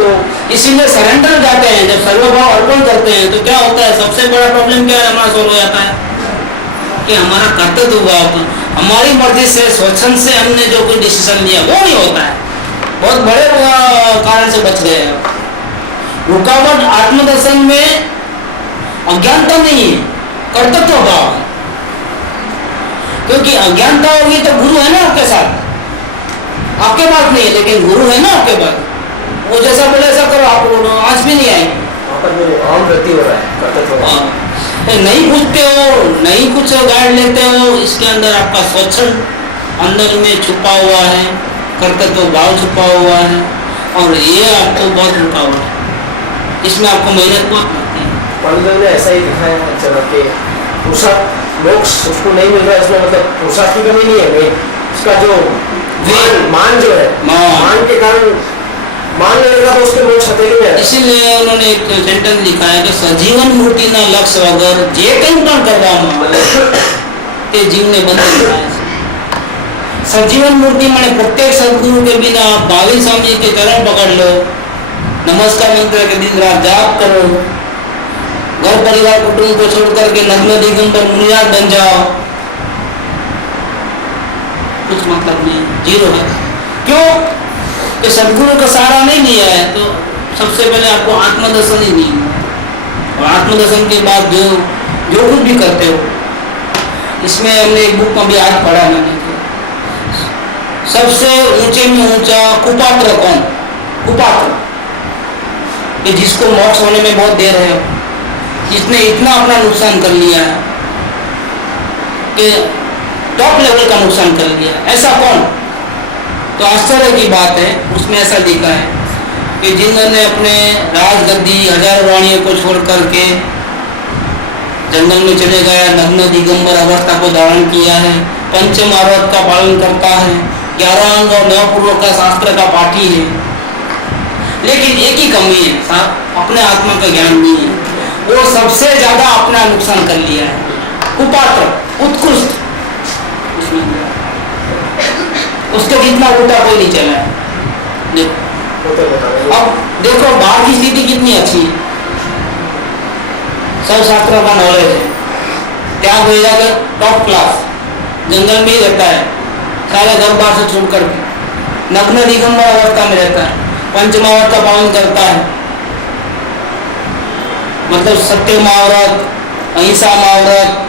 तो इसीलिए सरेंडर जाते हैं। जब सर्वभाव अर्पण करते हैं तो क्या होता है? सबसे बड़ा प्रॉब्लम क्या है हमारा सॉल्व हो जाता है कि हमारा कर्तव्य भाव, हमारी मर्जी से स्वच्छंद से हमने जो कोई डिसीजन लिया वो नहीं होता है, बहुत बड़े कारण से बच गए हैं। रुकावट आत्मदर्शन में अज्ञानता नहीं है, कर्तव्य भाव है। क्योंकि अज्ञानता होगी तो गुरु है ना आपके साथ, आपके पास नहीं है लेकिन गुरु है ना आपके पास, वो जैसा बोले ऐसा करो, आप आज भी नहीं आएंगे। आम वृद्धि हो रहा है कर्तव्य, नहीं पूछते हो, नहीं कुछ गाइड लेते हो, इसके अंदर आपका स्वच्छंद अंदर में छुपा हुआ है, कर्तव्य भाव छुपा हुआ है और ये आपको बहुत रुकावट है, इसमें आपको मेहनत बहुत लगती है। पंडित ने ऐसा ही दिखाया है चलो कि पुरुषार्थ मोक्ष उसको नहीं मिल रहा है, इसमें मतलब पुरुषार्थ की कमी नहीं है, नहीं उसका जो मान जो है, मान के कारण मान लेगा तो उसके मोक्ष हथेली में है। इसीलिए उन्होंने एक सेंटेंस लिखा है कि सजीवन मूर्ति ना लक्ष्य वगर जे कहीं पण करवा ते जीव ने बंधन। सजीवन मूर्ति माने प्रत्येक सदगुरु के बिना 22 स्वामी जी के चरण पकड़ लो, नमस्कार मंत्र के दिन रात जाप करो, घर परिवार कुटुंब को छोड़ करके नग्न दिगंबर मुनियार बन जाओ, कुछ मतलब नहीं, जीरो है। क्यों कि सदगुरु का सहारा नहीं लिया है तो सबसे पहले आपको आत्मदर्शन ही नहीं है, और आत्मदर्शन के बाद जो कुछ भी करते हो, इसमें हमने एक बुक में भी आज पढ़ा मैंने, सबसे ऊंचे में ऊंचा कुपात्र कौन? कुपात्र, कि जिसको मोक्ष होने में बहुत देर है, जिसने इतना अपना नुकसान कर लिया है कि टॉप लेवल का नुकसान कर लिया, ऐसा कौन? तो आश्चर्य की बात है, उसमें ऐसा लिखा है कि जिन्होंने अपने राजगद्दी हजार वाणियों को छोड़ करके जंगल में चले गया, नग्न दिगंबर अवस्था को धारण किया है, पंचमावृत का पालन करता है, 11 अंग और 9 पूर्वक का शास्त्र का पाठी है, लेकिन एक ही कमी है, अपने आत्मा का ज्ञान नहीं है, वो सबसे ज्यादा अपना नुकसान कर लिया है। कुपात्र उत्कृष्ट, उसके जितना उल्टा कोई नहीं चला है। देखो अब देखो बाहर की स्थिति कितनी अच्छी है, सब शास्त्रों का नॉलेज है, त्याग हो जाकर टॉप क्लास, जंगल में ही रहता है, सारे घर बार से छोड़ कर नग्न दिगंबर अवस्था में रहता है, पंचमावृत का पालन करता है, मतलब सत्य महाव्रत, अहिंसा महाव्रत,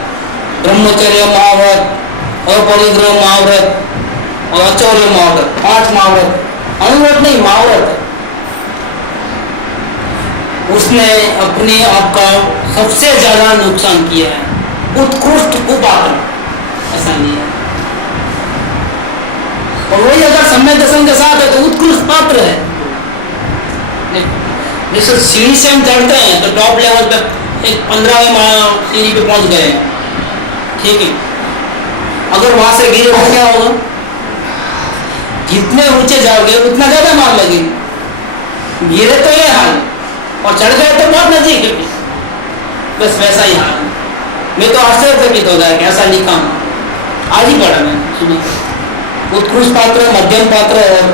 ब्रह्मचर्य महाव्रत, अपरिग्रह महाव्रत और अचौर्य महाव्रत, 5 महाव्रत, अनुव्रत नहीं महाव्रत। उसने अपने आप का सबसे ज्यादा नुकसान किया है, उत्कृष्ट कुपात्र ऐसा नहीं है। और वही अगर सम्यक दर्शन के साथ है तो उत्कृष्ट पात्र है। जैसे सीढ़ी से हम चढ़ते हैं तो टॉप लेवल पे एक 15वें सीढ़ी पे पहुंच गए, ठीक है। अगर वहां से गिरे तो क्या होगा? जितने ऊंचे जाओगे उतना ज्यादा मार लगेगी। गिरे तो ये हाल, और चढ़ गए तो बहुत नजीक है, बस वैसा ही हाल। मैं तो आश्चर्यचकित हो गया कि ऐसा लिखा हूं, आज ही पढ़ा मैंने, सुना। उत्कृष्ट पात्र, मध्यम पात्र और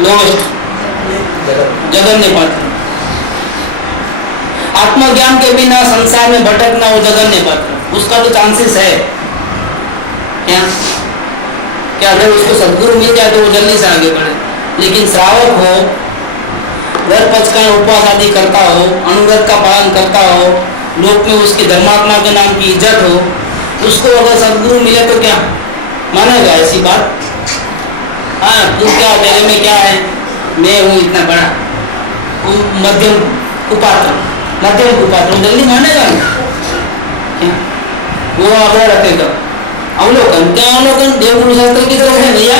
लोएस्ट जगन्य पात्र। आत्मज्ञान के बिना संसार में भटकना वो जगन्य पात्र, उसका तो चांसेस है क्या अगर उसको सद्गुरु मिल जाए तो वो जल्दी से आगे बढ़े। लेकिन श्रावक हो, घर पचकर उपवास आदि करता हो, अनुव्रत का पालन करता हो, लोक में उसके धर्मात्मा के नाम की इज्जत हो, उसको अगर सद्गुरु मिले तो क्या मानेगा ऐसी बात? हाँ, तू क्या, तेरे में क्या है, मैं हूँ इतना बड़ा, मध्यम कुपात्र, जल्दी मानेगा क्या? वो आगे रखेगा। अवलोकन, क्या अवलोकन? देवगुरु शास्त्र की तरफ है भैया,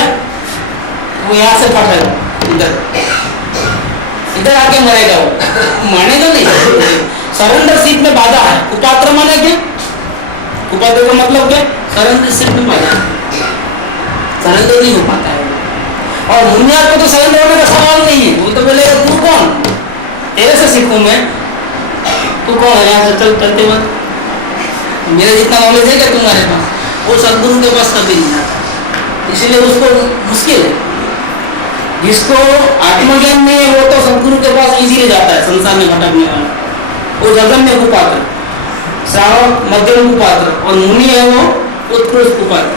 वो यहाँ से फटेगा, इधर आके मरेगा, वो मानेगा नहीं। सरेंडर सीट में बाधा है। कुपात्र माने क्या? कुपात्र का मतलब क्या? सरेंडर सीट में बाधा, सरेंडर नहीं हो पाता है। और मुनियार को तो सरेंडर होने का सवाल नहीं है, वो तो बोलेगा तू कौन, तेरे से सीखूं मैं, तू कौन है यहाँ से चलते वक्त, मेरा जितना नॉलेज है क्या तुम्हारे पास? वो सद्गुरु के पास कभी नहीं आता, इसलिए उसको मुश्किल है। जिसको आत्मज्ञान नहीं है वो तो सद्गुरु के पास इजीली जाता है, संसार में भटकने वाला। वो जगन्य कुपात्र, श्रावक मध्यम कुपात्र, और मुनि है वो उत्कृष्ट कुपात्र।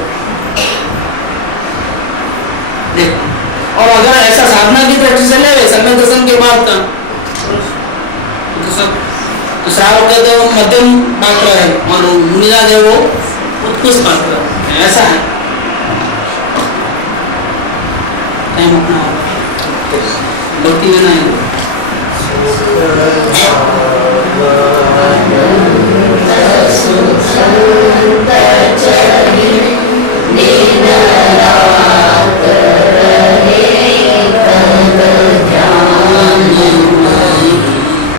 देखो, और अगर ऐसा साधना की दृष्टि से ले सम्यक दर्शन के बाद का तो श्रावक है तो मध्यम पात्र है, और मुनिराज है वो उत्कृष्ट पात्र है, ऐसा है। टाइम अपना भक्ति लेना है।